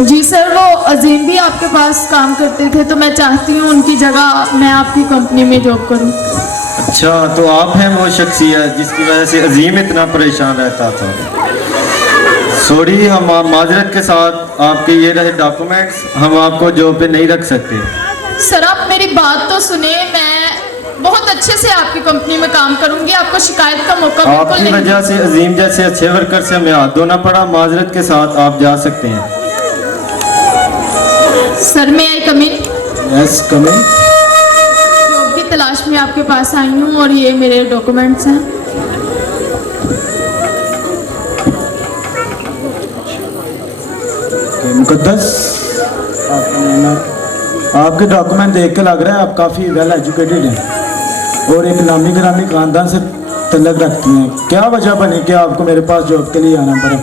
जी सर, वो अजीम भी आपके पास काम करते थे तो मैं चाहती हूँ उनकी जगह मैं आपकी कंपनी में जॉब करूँ। अच्छा, तो आप हैं वो शख्सियत जिसकी वजह से अजीम इतना परेशान रहता था। सॉरी, हम माजरत के साथ आपके ये रहे डॉक्यूमेंट्स, हम आपको जॉब पे नहीं रख सकते। सर आप मेरी बात तो सुने, मैं बहुत अच्छे से आपकी कंपनी में काम करूंगी, आपको शिकायत का मौका बिल्कुल आपकी नहीं। वजह से अजीम जैसे अच्छे वर्कर से हमें हाथ धोना पड़ा। माजरत के साथ आप जा सकते हैं। सर मैं I coming. Yes, coming. Job की तलाश में आपके पास आई हूँ और ये मेरे डॉक्यूमेंट्स हैं। मुकद्दस, आपके डॉक्यूमेंट देख के लग रहा है आप काफ़ी वेल एजुकेटेड हैं और एक नामी गिरामी खानदान से तल्लक रखती हैं। क्या वजह बनी कि आपको मेरे पास जॉब के लिए आना पड़ा?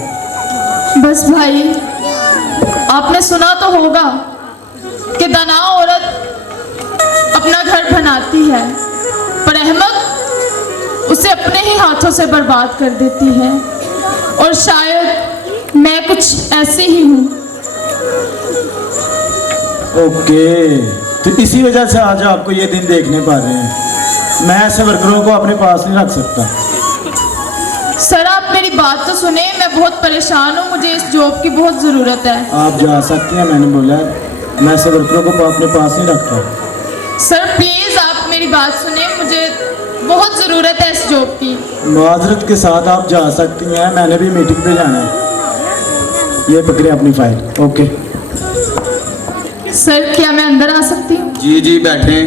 बस भाई, आपने सुना तो होगा कि दाना औरत अपना घर बनाती है पर अहमक उसे अपने ही हाथों से बर्बाद कर देती है, और शायद मैं कुछ ऐसी ही हूँ। ओके, तो इसी वजह से आज आपको ये दिन देखने पा रहे हैं। मैं ऐसे वर्करों को अपने पास नहीं रख सकता। सर आप मेरी बात तो सुने, मैं बहुत परेशान हूँ, मुझे इस जॉब की बहुत ज़रूरत है। आप जा सकते हैं, मैंने बोला है। मैं ऐसे वर्करों को अपने पास नहीं रखता। सर प्लीज़ आप मेरी बात सुने, मुझे बहुत ज़रूरत है इस जॉब की। माजरत के साथ आप जा सकती हैं, मैंने भी मीटिंग पे जाना है। ये पकड़े अपनी फाइल। ओके सर, क्या मैं अंदर आ सकती हूँ? जी बैठे।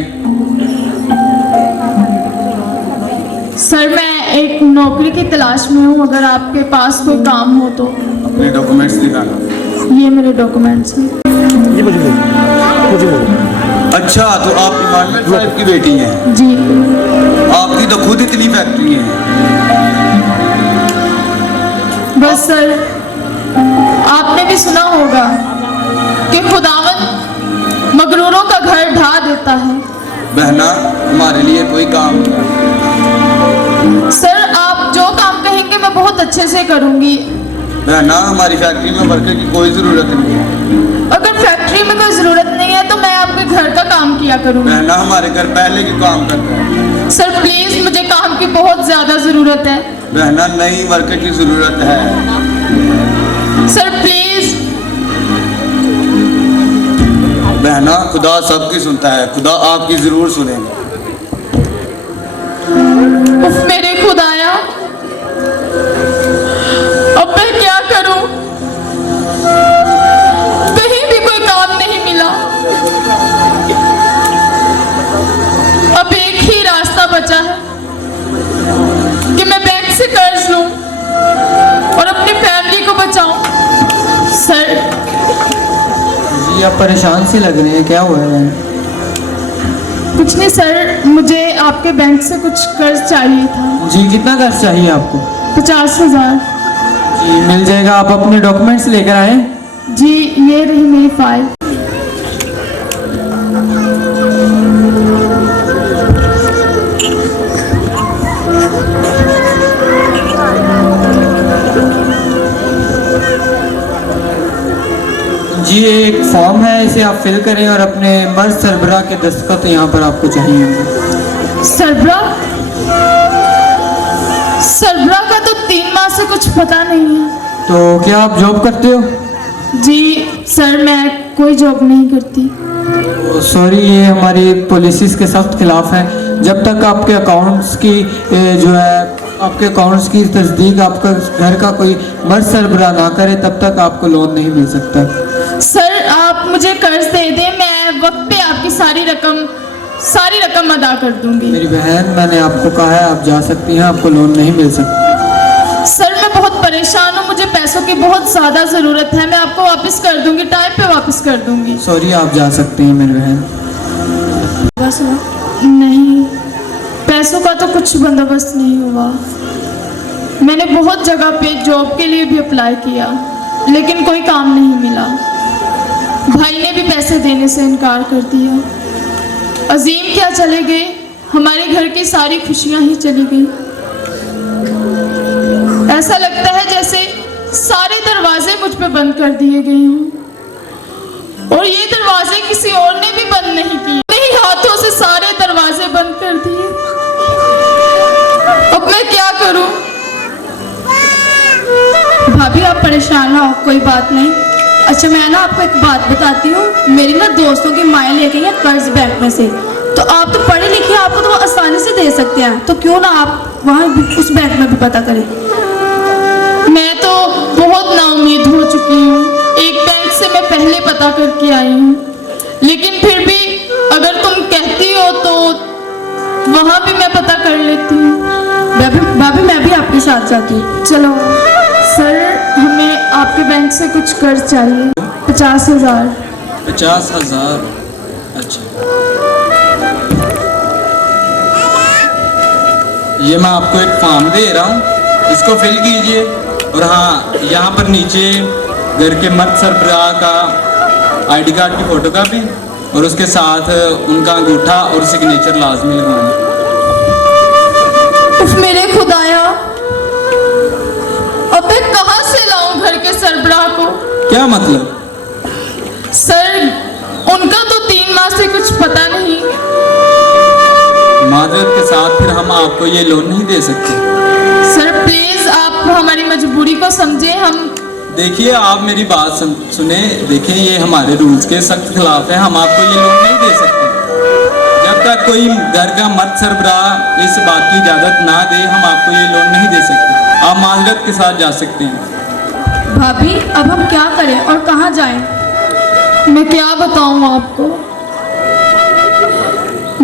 सर मैं एक नौकरी की तलाश में हूँ, अगर आपके पास कोई काम हो तो। अपने डॉक्यूमेंट्स दिखाना। ये मेरे डॉक्यूमेंट्स हैं। अच्छा, तो आप इमाम साहब की बेटी हैं? जी। आपकी तो खुद इतनी फैक्ट्री है। बस सर, आपने भी सुना होगा कि खुदावंद मगरूरों का घर ढा देता है। बहना, हमारे लिए कोई काम नहीं है। सर आप जो काम कहेंगे मैं बहुत अच्छे से करूंगी। बहना, हमारी फैक्ट्री में वर्कर की कोई ज़रूरत नहीं है। अगर फैक्ट्री फैक्ट्री में कोई ज़रूरत नहीं है तो मैं आपके घर का काम किया करूँगी। बहना हमारे घर पहले की काम करता है। सर प्लीज़, मुझे काम की बहुत ज़्यादा ज़रूरत है। बहना नई वर्कर की ज़रूरत है। Sir please. बहना खुदा सबकी सुनता है, खुदा आपकी ज़रूर सुनेगा। उफ मेरे खुदाया, अब मैं क्या करूं? कहीं भी कोई काम नहीं मिला। अब एक ही रास्ता बचा है कि मैं बैंक से कर्ज लूं और अपनी फैमिली को बचाऊं। सर जी आप परेशान से लग रहे हैं, क्या हुआ है? कुछ नहीं सर, मुझे आपके बैंक से कुछ कर्ज चाहिए था। जी कितना कर्ज चाहिए आपको? 50,000। जी मिल जाएगा, आप अपने डॉक्यूमेंट्स लेकर आए। जी ये रही मेरी फाइल। जी ये एक फॉर्म है, इसे आप फिल करें और अपने मर्द सरबरा के दस्तखत यहाँ पर आपको चाहिए होंगे। सरबरा? सरबरा का तो 3 माह से कुछ पता नहीं है। तो क्या आप जॉब करते हो? जी सर मैं कोई जॉब नहीं करती। सॉरी, ये हमारी पॉलिसीज़ के सख्त खिलाफ है। जब तक आपके अकाउंट्स की जो है आपके अकाउंट्स की तस्दीक आपका घर का कोई मर्द सरबरा ना करे तब तक आपको लोन नहीं मिल सकता। सर आप मुझे कर्ज दे दें, मैं वक्त पे आपकी सारी रकम अदा कर दूंगी। मेरी बहन, मैंने आपको कहा है आप जा सकती हैं, आपको लोन नहीं मिल सकता। सर मैं बहुत परेशान हूँ, मुझे पैसों की बहुत ज़्यादा ज़रूरत है, मैं आपको वापस कर दूंगी, टाइम पे वापस कर दूंगी। सॉरी, आप जा सकती हैं मेरी बहन। बस नहीं, पैसों का तो कुछ बंदोबस्त नहीं हुआ। मैंने बहुत जगह पे जॉब के लिए भी अप्लाई किया लेकिन कोई काम नहीं मिला। भाई ने भी पैसे देने से इनकार कर दिया। अजीम क्या चले गए, हमारे घर की सारी खुशियां ही चली गई। ऐसा लगता है जैसे सारे दरवाजे मुझ पे बंद कर दिए गए हों और ये दरवाजे किसी और ने भी बंद नहीं किए। मेरे हाथों से सारे दरवाजे बंद कर दिए। अब मैं क्या करूं? भाभी आप परेशान ना हो, कोई बात नहीं। अच्छा मैं ना आपको एक बात बताती हूँ, मेरी ना दोस्तों की माएँ लेके गई हैं कर्ज बैंक में से, तो आप तो पढ़े लिखे, आपको तो वो आसानी से दे सकते हैं, तो क्यों ना आप वहाँ उस बैंक में भी पता करें। मैं तो बहुत नाउम्मीद हो चुकी हूँ। एक बैंक से मैं पहले पता करके आई हूँ लेकिन फिर भी अगर तुम कहती हो तो वहाँ भी मैं पता कर लेती हूँ। भाभी मैं भी आपके साथ जाती हूँ। चलो सर, हमें आपके बैंक से कुछ कर्ज चाहिए। 50,000। 50,000? अच्छा, ये मैं आपको एक फॉर्म दे रहा हूँ, इसको फिल कीजिए और हाँ यहाँ पर नीचे घर के मर्द सरबराह का आईडी कार्ड की फोटो कापी और उसके साथ उनका अंगूठा और सिग्नेचर लाजमी लगाना। उफ मेरे खुदाया, अब मैं कहाँ से लाऊं घर के सरबराह को? क्या मतलब? सर उनका तो 3 माह से कुछ पता नहीं। माजरत के साथ फिर हम आपको ये लोन नहीं दे सकते। सर प्लीज आप हमारी मजबूरी को समझे। हम देखिए, आप मेरी बात सुने। देखिए, ये हमारे रूल्स के सख्त खिलाफ है, हम आपको ये लोन नहीं दे सकते। जब तक कोई घर का मर्द सरबराह इस बात की इजाज़त ना दे हम आपको ये लोन नहीं दे सकते। आप माजरत के साथ जा सकते हैं। भाभी अब हम क्या करें और कहाँ जाएं? मैं क्या बताऊं आपको,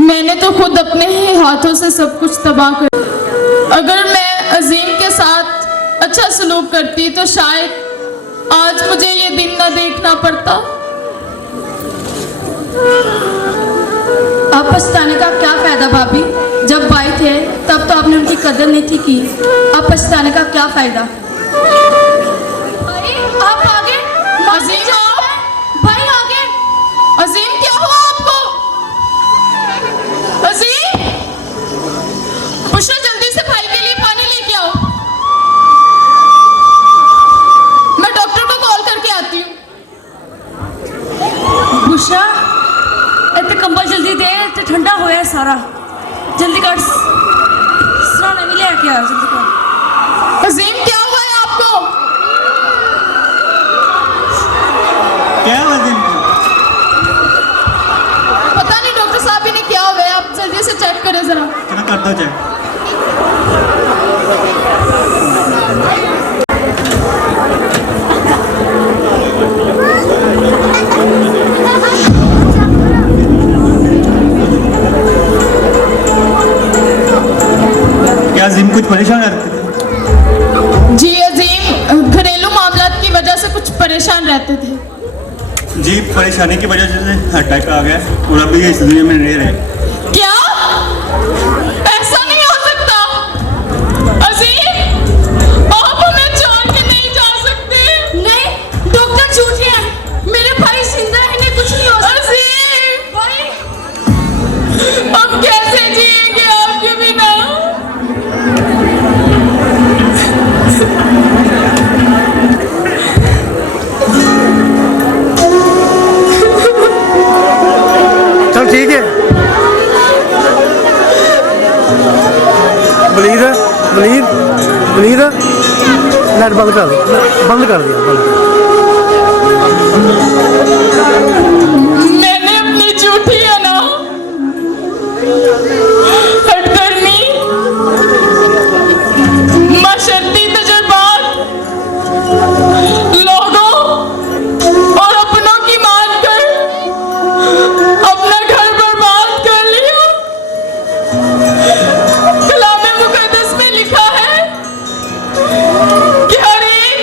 मैंने तो खुद अपने ही हाथों से सब कुछ तबाह कर। अगर मैं अजीम के साथ अच्छा सलूक करती तो शायद आज मुझे ये दिन न देखना पड़ता। अब पछताने का क्या फायदा भाभी, जब भाई थे तब तो आपने उनकी कदर नहीं थी की, अब पछताने का क्या फायदा। भाई आप आगे, अजीम आओ। भाई आगे। अजीम क्या हुआ आपको? अजीम, पुष्पा जल्दी से भाई के लिए पानी लेके आओ, मैं डॉक्टर को कॉल करके आती हूँ। हो जाए। क्या अजीम कुछ परेशान रहते थे? जी अजीम घरेलू मामलात की वजह से कुछ परेशान रहते थे। जी परेशानी की वजह से अटैक आ गया और अभी ये इस दुनिया में नहीं रहे। क्या ऐसा नहीं हो सकता अजीम, आप हमें छोड़ के नहीं जा सकते। नहीं, डॉक्टर झूठे हैं, मेरे भाई जिंदा है, इन्हें कुछ नहीं हो सकता। अजीम भाई, हम कैसे जिएंगे आपके बिना? चल ठीक है। बलीद बलीद बलीद लाइट बंद कर दिया, बंद कर दिया, बंद। मैंने अपनी झूठी है ना हटकरनी मशर्ती तजुर्बात लोगों और अपनों की मानकर अपना घर बर्बाद कर लिया। कलामे मुकद्दस में लिखा है कि हर एक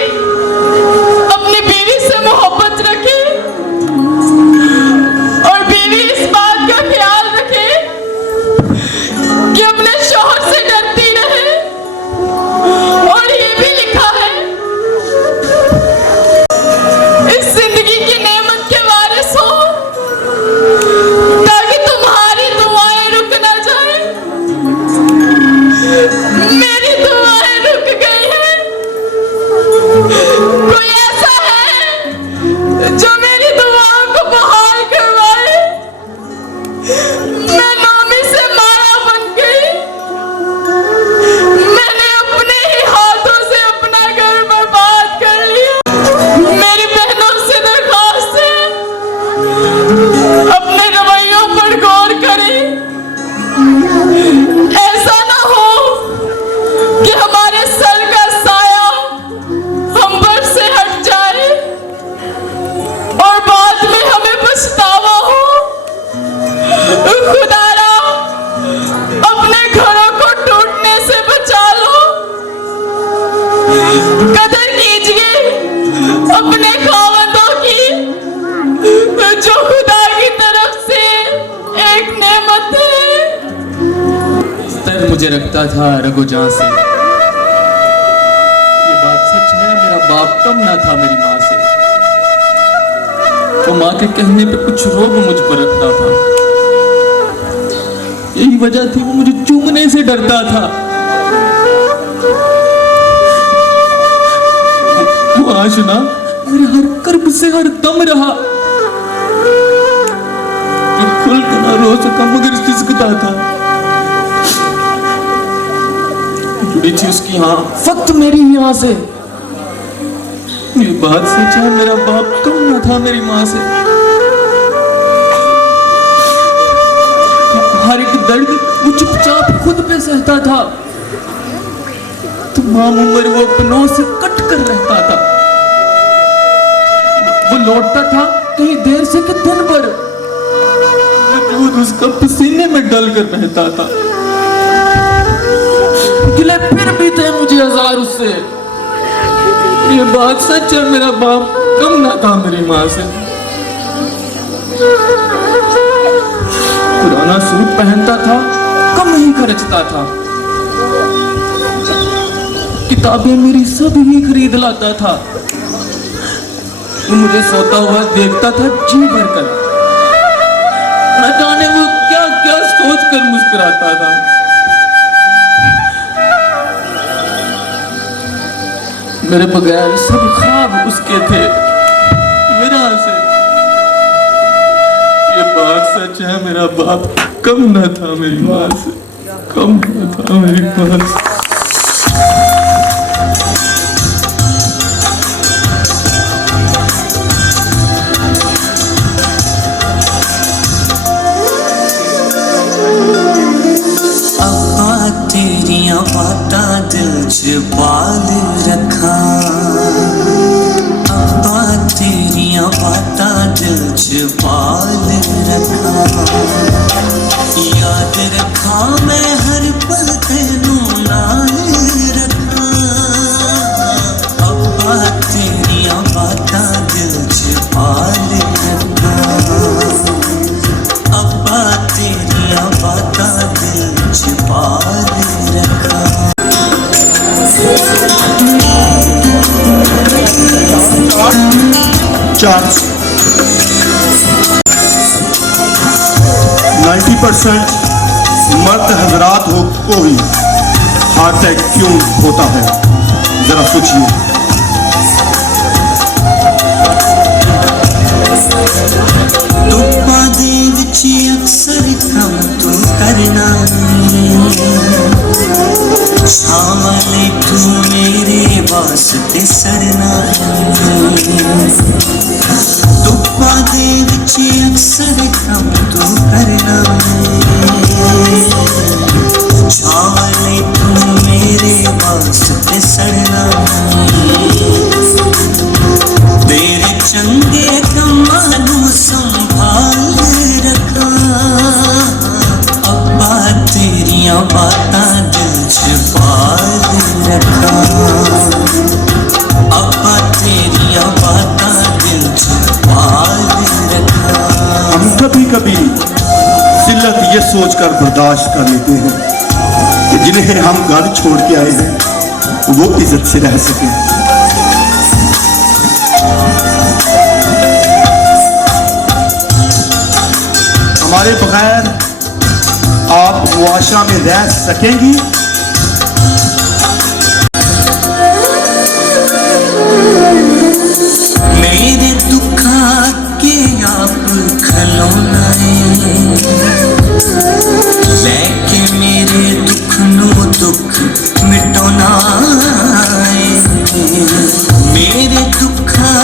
अपनी बीवी से मोहब्बत रखे और बीवी इस बात का ख्याल रखे कि अपने शौहर से डरती रहे। और ये भी लिखा है इस जिंदगी की नेमत के वारिस हो ताकि तुम्हारी दुआएं रुक ना जाए। मेरी दुआएं रुक गई हैं। कोई ऐसा है जो मेरी दुआओं को बहाल करवाए? मैं नामी से मारा बन गई। मैंने अपने ही हाथों से अपना घर बर्बाद कर लिया। मेरी बहनों से दरख्वास्त है अपने रवैयों पर गौर करें। ऐसा ना हो कि हमारे सर का साया हम पर से हट जाए और बाद में हमें पछतावा हो। खुदारा अपने घरों को टूटने से बचा लो। कदर कीजिए अपने खावंदों की जो खुदा की तरफ से एक नेमत है। तर मुझे रखता था रगोजां से, ये बात सच है, मेरा बाप कम ना था मेरी माँ से। वो माँ के कहने पे कुछ रोब मुझ पर रखता था, यही वजह थी वो मुझे चूमने से डरता था। वो आशना मेरे हर कर्ब से हर दम रहा, जो खुल कर ना रो सका मगर सिसकता था। जुड़ी थी उसकी हाँ फक्त मेरी यहाँ से। ये बात सच है, मेरा बाप कम ना था मेरी माँ से। हर एक दर्द वो चुपचाप खुद पे सहता था, तमाम उम्र वो अपनों से कट कर रहता था। वो लौटता था कहीं देर से कि दिन भर, वजूद उसका पसीने में डल कर रहता था। गिले फिर भी थे मुझे हजार उससे। ये बात सच है, मेरा बाप कम ना था मेरी माँ से। पुराना सूट पहनता था, कम ही खर्चता था। किताबें मेरी सब ही खरीद लाता था। वो मुझे सोता हुआ देखता था जी भरकर, न जाने वो क्या क्या सोच कर मुस्कुराता था। मेरे बगैर सब ख्वाब उसके थे मेरा से। ये बात सच है, मेरा बाप कम न था मेरी माँ से, कम न था मेरी माँ से। अब बातां दिल च पाल रखा अब्बा तेरियां बातां दिल च पाल रखा याद रखा मैं हर पल तेनू नाल रखा अब्बा तेरियां बातां दिल च पाल रखा अब्बा तेरियां बातां दिल च पाल रखा चार्ज 90% मर्द हजरात को ही हार्ट अटैक क्यों होता है, जरा सोचिए। धुप्पा दे विच अक्सर कम तू करना शामले तू मेरे वास्ते सरना धुप्पा दे विच अक्सर कम तू करना शामले तू मेरे वास्ते सरना तेरे चंगे कमां नू संभाल रखा अब्बा तेरियां बातां दिल च पाल रखा अब्बा तेरियां बातां दिल च पाल रखा। हम कभी कभी जिल्लत ये सोचकर बर्दाश्त कर लेते हैं कि जिन्हें हम घर छोड़ के आए हैं वो इज्जत से रह सकें। हमारे बगैर आप मुआशरा में रह सकेंगी? मेरे दुखा के आप खलोना लेके मेरे दुख नो दुख मिटोना मेरे दुखा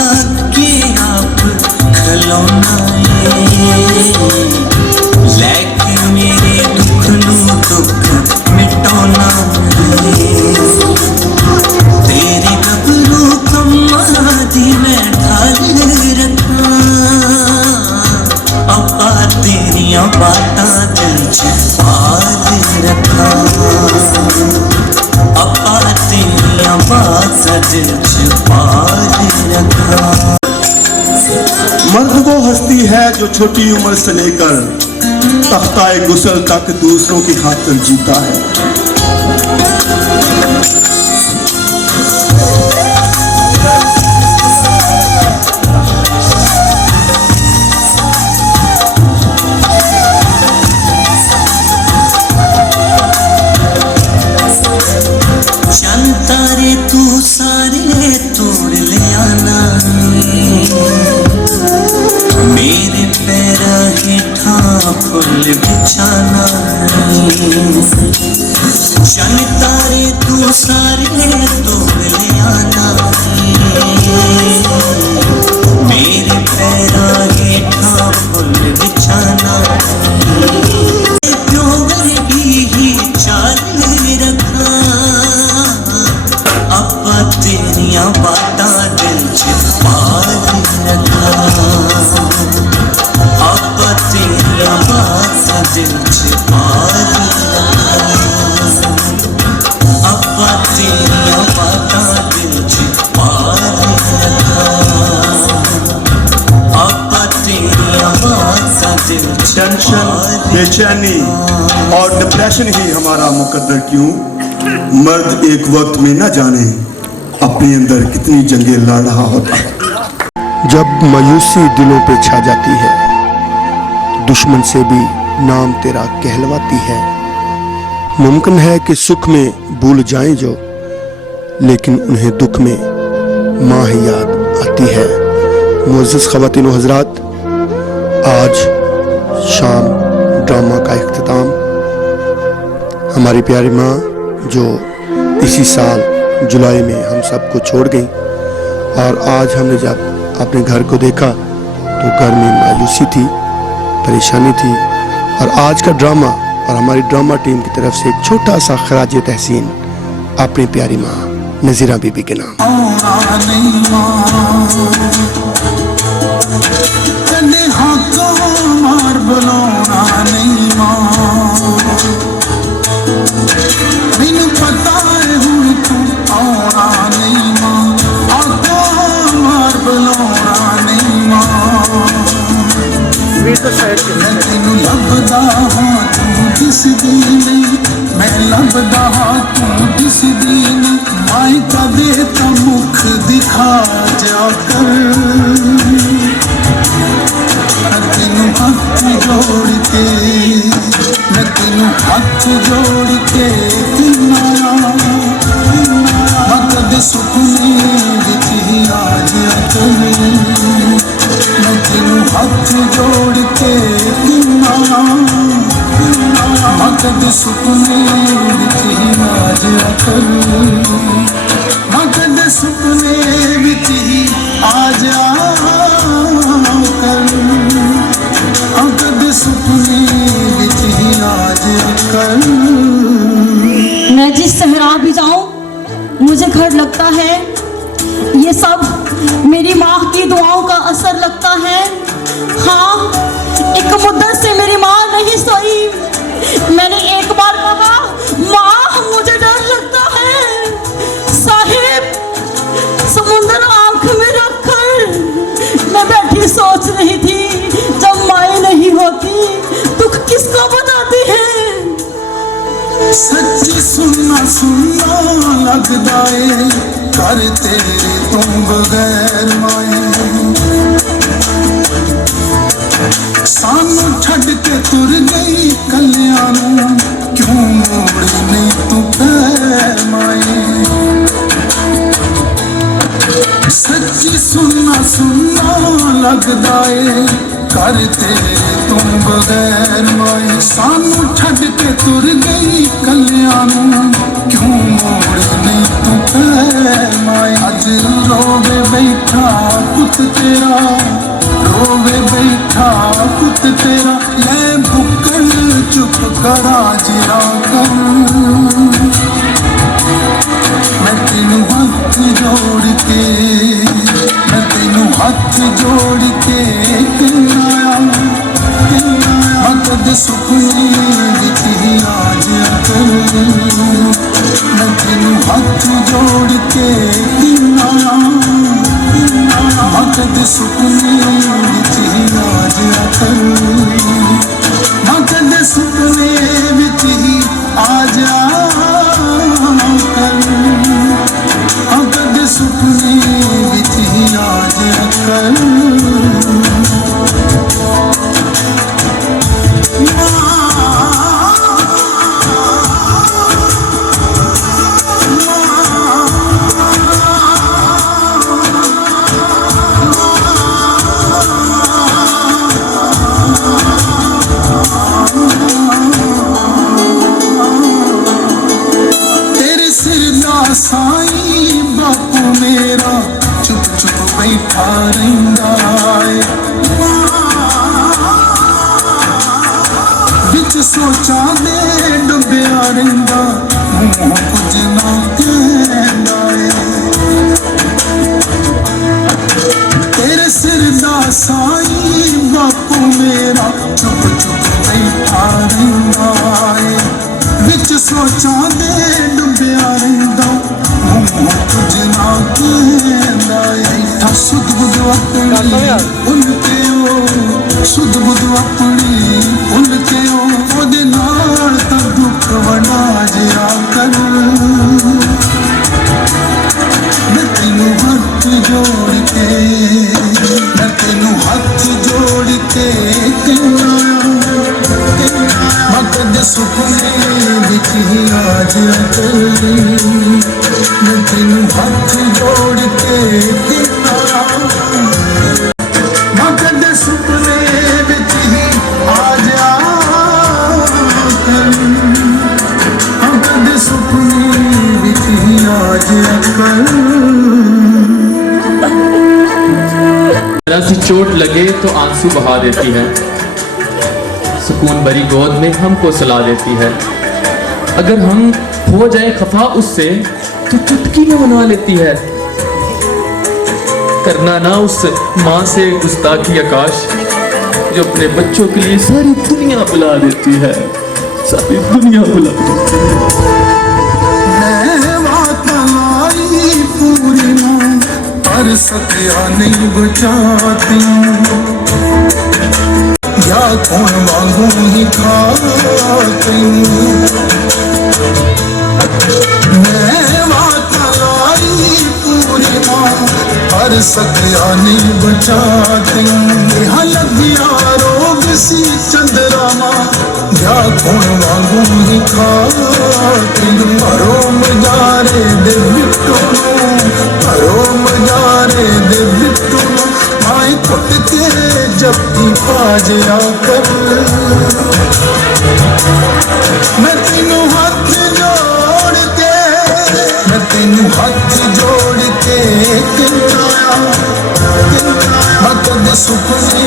के आप खलोना लेके मेरे दुख नो दुख मिटोना तेरे गबरू कम्मा दी मैं ढाल रखा अब्बा तेरियां बातां दिल च पाल रखा अब्बा तेरियां बातां दिल च पाल रखा। मर्द वो हस्ती है जो छोटी उम्र से लेकर तख्ताए गुसल तक दूसरों की खातिर जीता है। तारे तू सारे तोड़ ले आना मेरे पैर हेठा फुल बिछाना शन तारे तू सारे तोड़ ले आना मेरे पैर हेठा फुल बिछाना क्यों गरीबी ही चाल रखा अब्बा तेरियां बातां दिल च पाल रखा अब्बा तेरियां बातां दिल च पाल रखा अब्बा तेरियां बातां दिल च पाल रखा अब्बा तेरियां बातां दिल च टेंशन, बेचैनी और डिप्रेशन ही हमारा मुकद्दर क्यों मर्द एक वक्त में न जाने अपने अंदर कितनी जंगें लड़ रहा होता है। जब मायूसी दिलों पे छा जाती है दुश्मन से भी नाम तेरा कहलवाती है। मुमकिन है कि सुख में भूल जाएं जो लेकिन उन्हें दुख में माँ ही याद आती है। मुअज़्ज़िज़ ख़वातीन व हज़रात, आज शाम ड्रामा का इख्तिताम हमारी प्यारी माँ जो इसी साल जुलाई में हम सबको छोड़ गई और आज हमने जब अपने घर को देखा तो घर में मायूसी थी, परेशानी थी और आज का ड्रामा और हमारी ड्रामा टीम की तरफ से एक छोटा सा खराज तहसीन अपनी प्यारी माँ नज़ीरा बीबी के नाम। मार बुलाना नहीं मां, मैनू पता है हुण तू आना नहीं मां, आका मार बुलाना नहीं मां। मैं तेनू लभदा हाँ तू दिसदी नहीं, मैं लभदा हाँ तू दिसदी नहीं, माई कदे तो मुख दिखा जा कर। तेनू हाथ जोड़ के, मैं तेनू हाथ जोड़ के कद सुपने विच ही आ जा कर। मैं तेनू हाथ जोड़ के कद सुपने विच ही आ जा कर। कद सुपने विच ही आ जा कर। सुपने विच ही आज कल। मैं जिस सहरा भी जाऊं मुझे घर लगता है, ये सब मेरी माँ की दुआओं का असर लगता है। हाँ, एक मुद्दत से मेरी माँ नहीं सोई, मैंने एक बार कहा माँ मुझे डर लगता है। साहिब समुंदर आंख में रखकर मैं बैठी सोच रही थी, जब माए नहीं होती दुख किसको बताती है। सच्ची सुनना सुनना लगदा है, कर तेरे तुम बगैर माए। सानू छड़ के तुर गई कलियां नू, क्यों मोड़ी नहीं तू पैर माए। सच्ची सुनना सुनना लगदा है, कर तेरे तुम बगैर माए। सानू छड़ के तुर गई कलियां नू, क्यों मोड़ नहीं तू पैर माए। अज रोवे बैठा पुत तेरा, रोवे बैठा पुत तेरा, ले बुक्कड़ चुप करा जिया कर। मैं तेनू हाथ जोड़ के, मैं तेनू हाथ जोड़ के कद सुपने विच ही आ जा कर। मैं तेनू हाथ जोड़ के कद सुपने विच ही आ जा कर। कद सुपने विच ही आ जा कर। कद सुपने विच ही आ जा कर। साई बापू मेरा चुप चुप बैठा रहिंदा है, बिच सोचा दे डुबिया रहिंदा, मुंह कुछ ना कहंदा है। तेरे सिर दा साई बापू मेरा चुप चुप बैठा रहिंदा है, बिच सोचा दे डुबिया रहिंदा, कुछ ना कहंदा है। सुध बुध अपनी भुल के ओ, सुध बुध अपनी भुल के ओ, ओदे नाल तां दुख वडा जिया कर। मैं तेनू हाथ जोड़ के, मैं तेनू हाथ जोड़ के कद सुपने विच ही आ जा कर। मैं तेनू हाथ जोड़ के कद सुपने विच ही आ जा कर। कद सुपने विच ही आ जा कर। जरा सी चोट लगे तो आंसू बहा देती है, सुकून भरी गोद में हमको सुला देती है। अगर हम हो जाए खफा उससे तो चुटकी में मना लेती है। करना ना उस माँ से गुस्ताखी आकाश जो अपने बच्चों के लिए सारी दुनिया बुला देती है, सारी दुनिया बुला देती है। पूरी ना पर सकिया नहीं बचाती, या कौन वांगू ही खाती। मैं बात लाई पूरी ना पर सकिया नहीं बचाती, यहाँ लगिया रोग सी चंद्रमा, या कौन वांगू ही खाती। भरो मजारे दे बिट्टू, भरो मजारे दे बिट्टू, माए कुट के जबकि पाजया कर। मैं तीनों हाथ जोड़ के, मैं तीनों हाथ जोड़ के किनाया, कद सुपने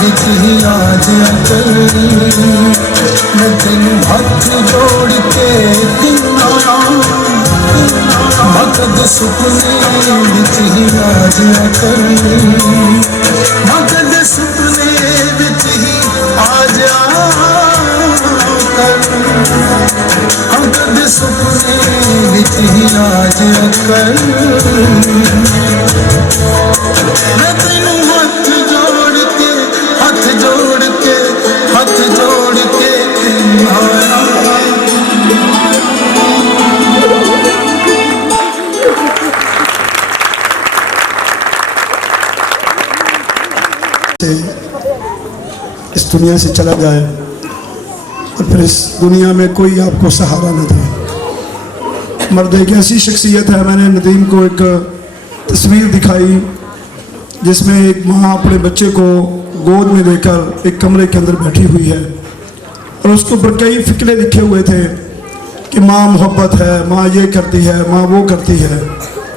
विच ही आ जाया कर। मैं तीनों हाथ जोड़ के किनाया, कद सुपने विच ही आ जाया कर। कद सुपने विच ही आ जाया कर, कद सुपने विच ही आ जाया कर। मैं तेनू हाथ जोड़ के, हाथ जोड़ के, हाथ जोड़ के किनाया। इस दुनिया से चला जाए और फिर इस दुनिया में कोई आपको सहारा न दे। मर्द एक ऐसी शख्सियत है, मैंने नदीम को एक तस्वीर दिखाई जिसमें एक माँ अपने बच्चे को गोद में लेकर एक कमरे के अंदर बैठी हुई है और उसके ऊपर कई फिक्रे लिखे हुए थे कि माँ मोहब्बत है, माँ ये करती है, माँ वो करती है,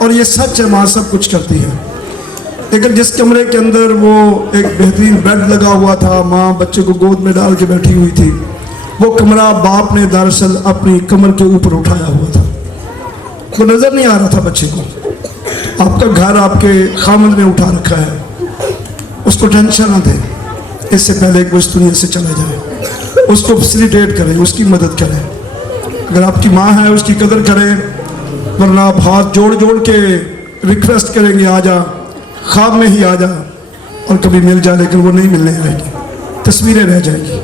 और ये सच है, माँ सब कुछ करती है। लेकिन जिस कमरे के अंदर वो एक बेहतरीन बेड लगा हुआ था, माँ बच्चे को गोद में डाल के बैठी हुई थी, वो कमरा बाप ने दरअसल अपनी कमर के ऊपर उठाया हुआ था। वो नज़र नहीं आ रहा था बच्चे को। आपका घर आपके खामद ने उठा रखा है, उसको टेंशन ना दें, इससे पहले कि वो इस दुनिया से चला जाए। उसको फैसिलिटेट करें, उसकी मदद करें। अगर आपकी माँ है उसकी कदर करें, वरना आप हाथ जोड़ जोड़ के रिक्वेस्ट करेंगे आ जा, ख्वाब में ही आ जा, और कभी मिल जाए लेकिन वो नहीं मिलने आएगी, तस्वीरें रह जाएंगी।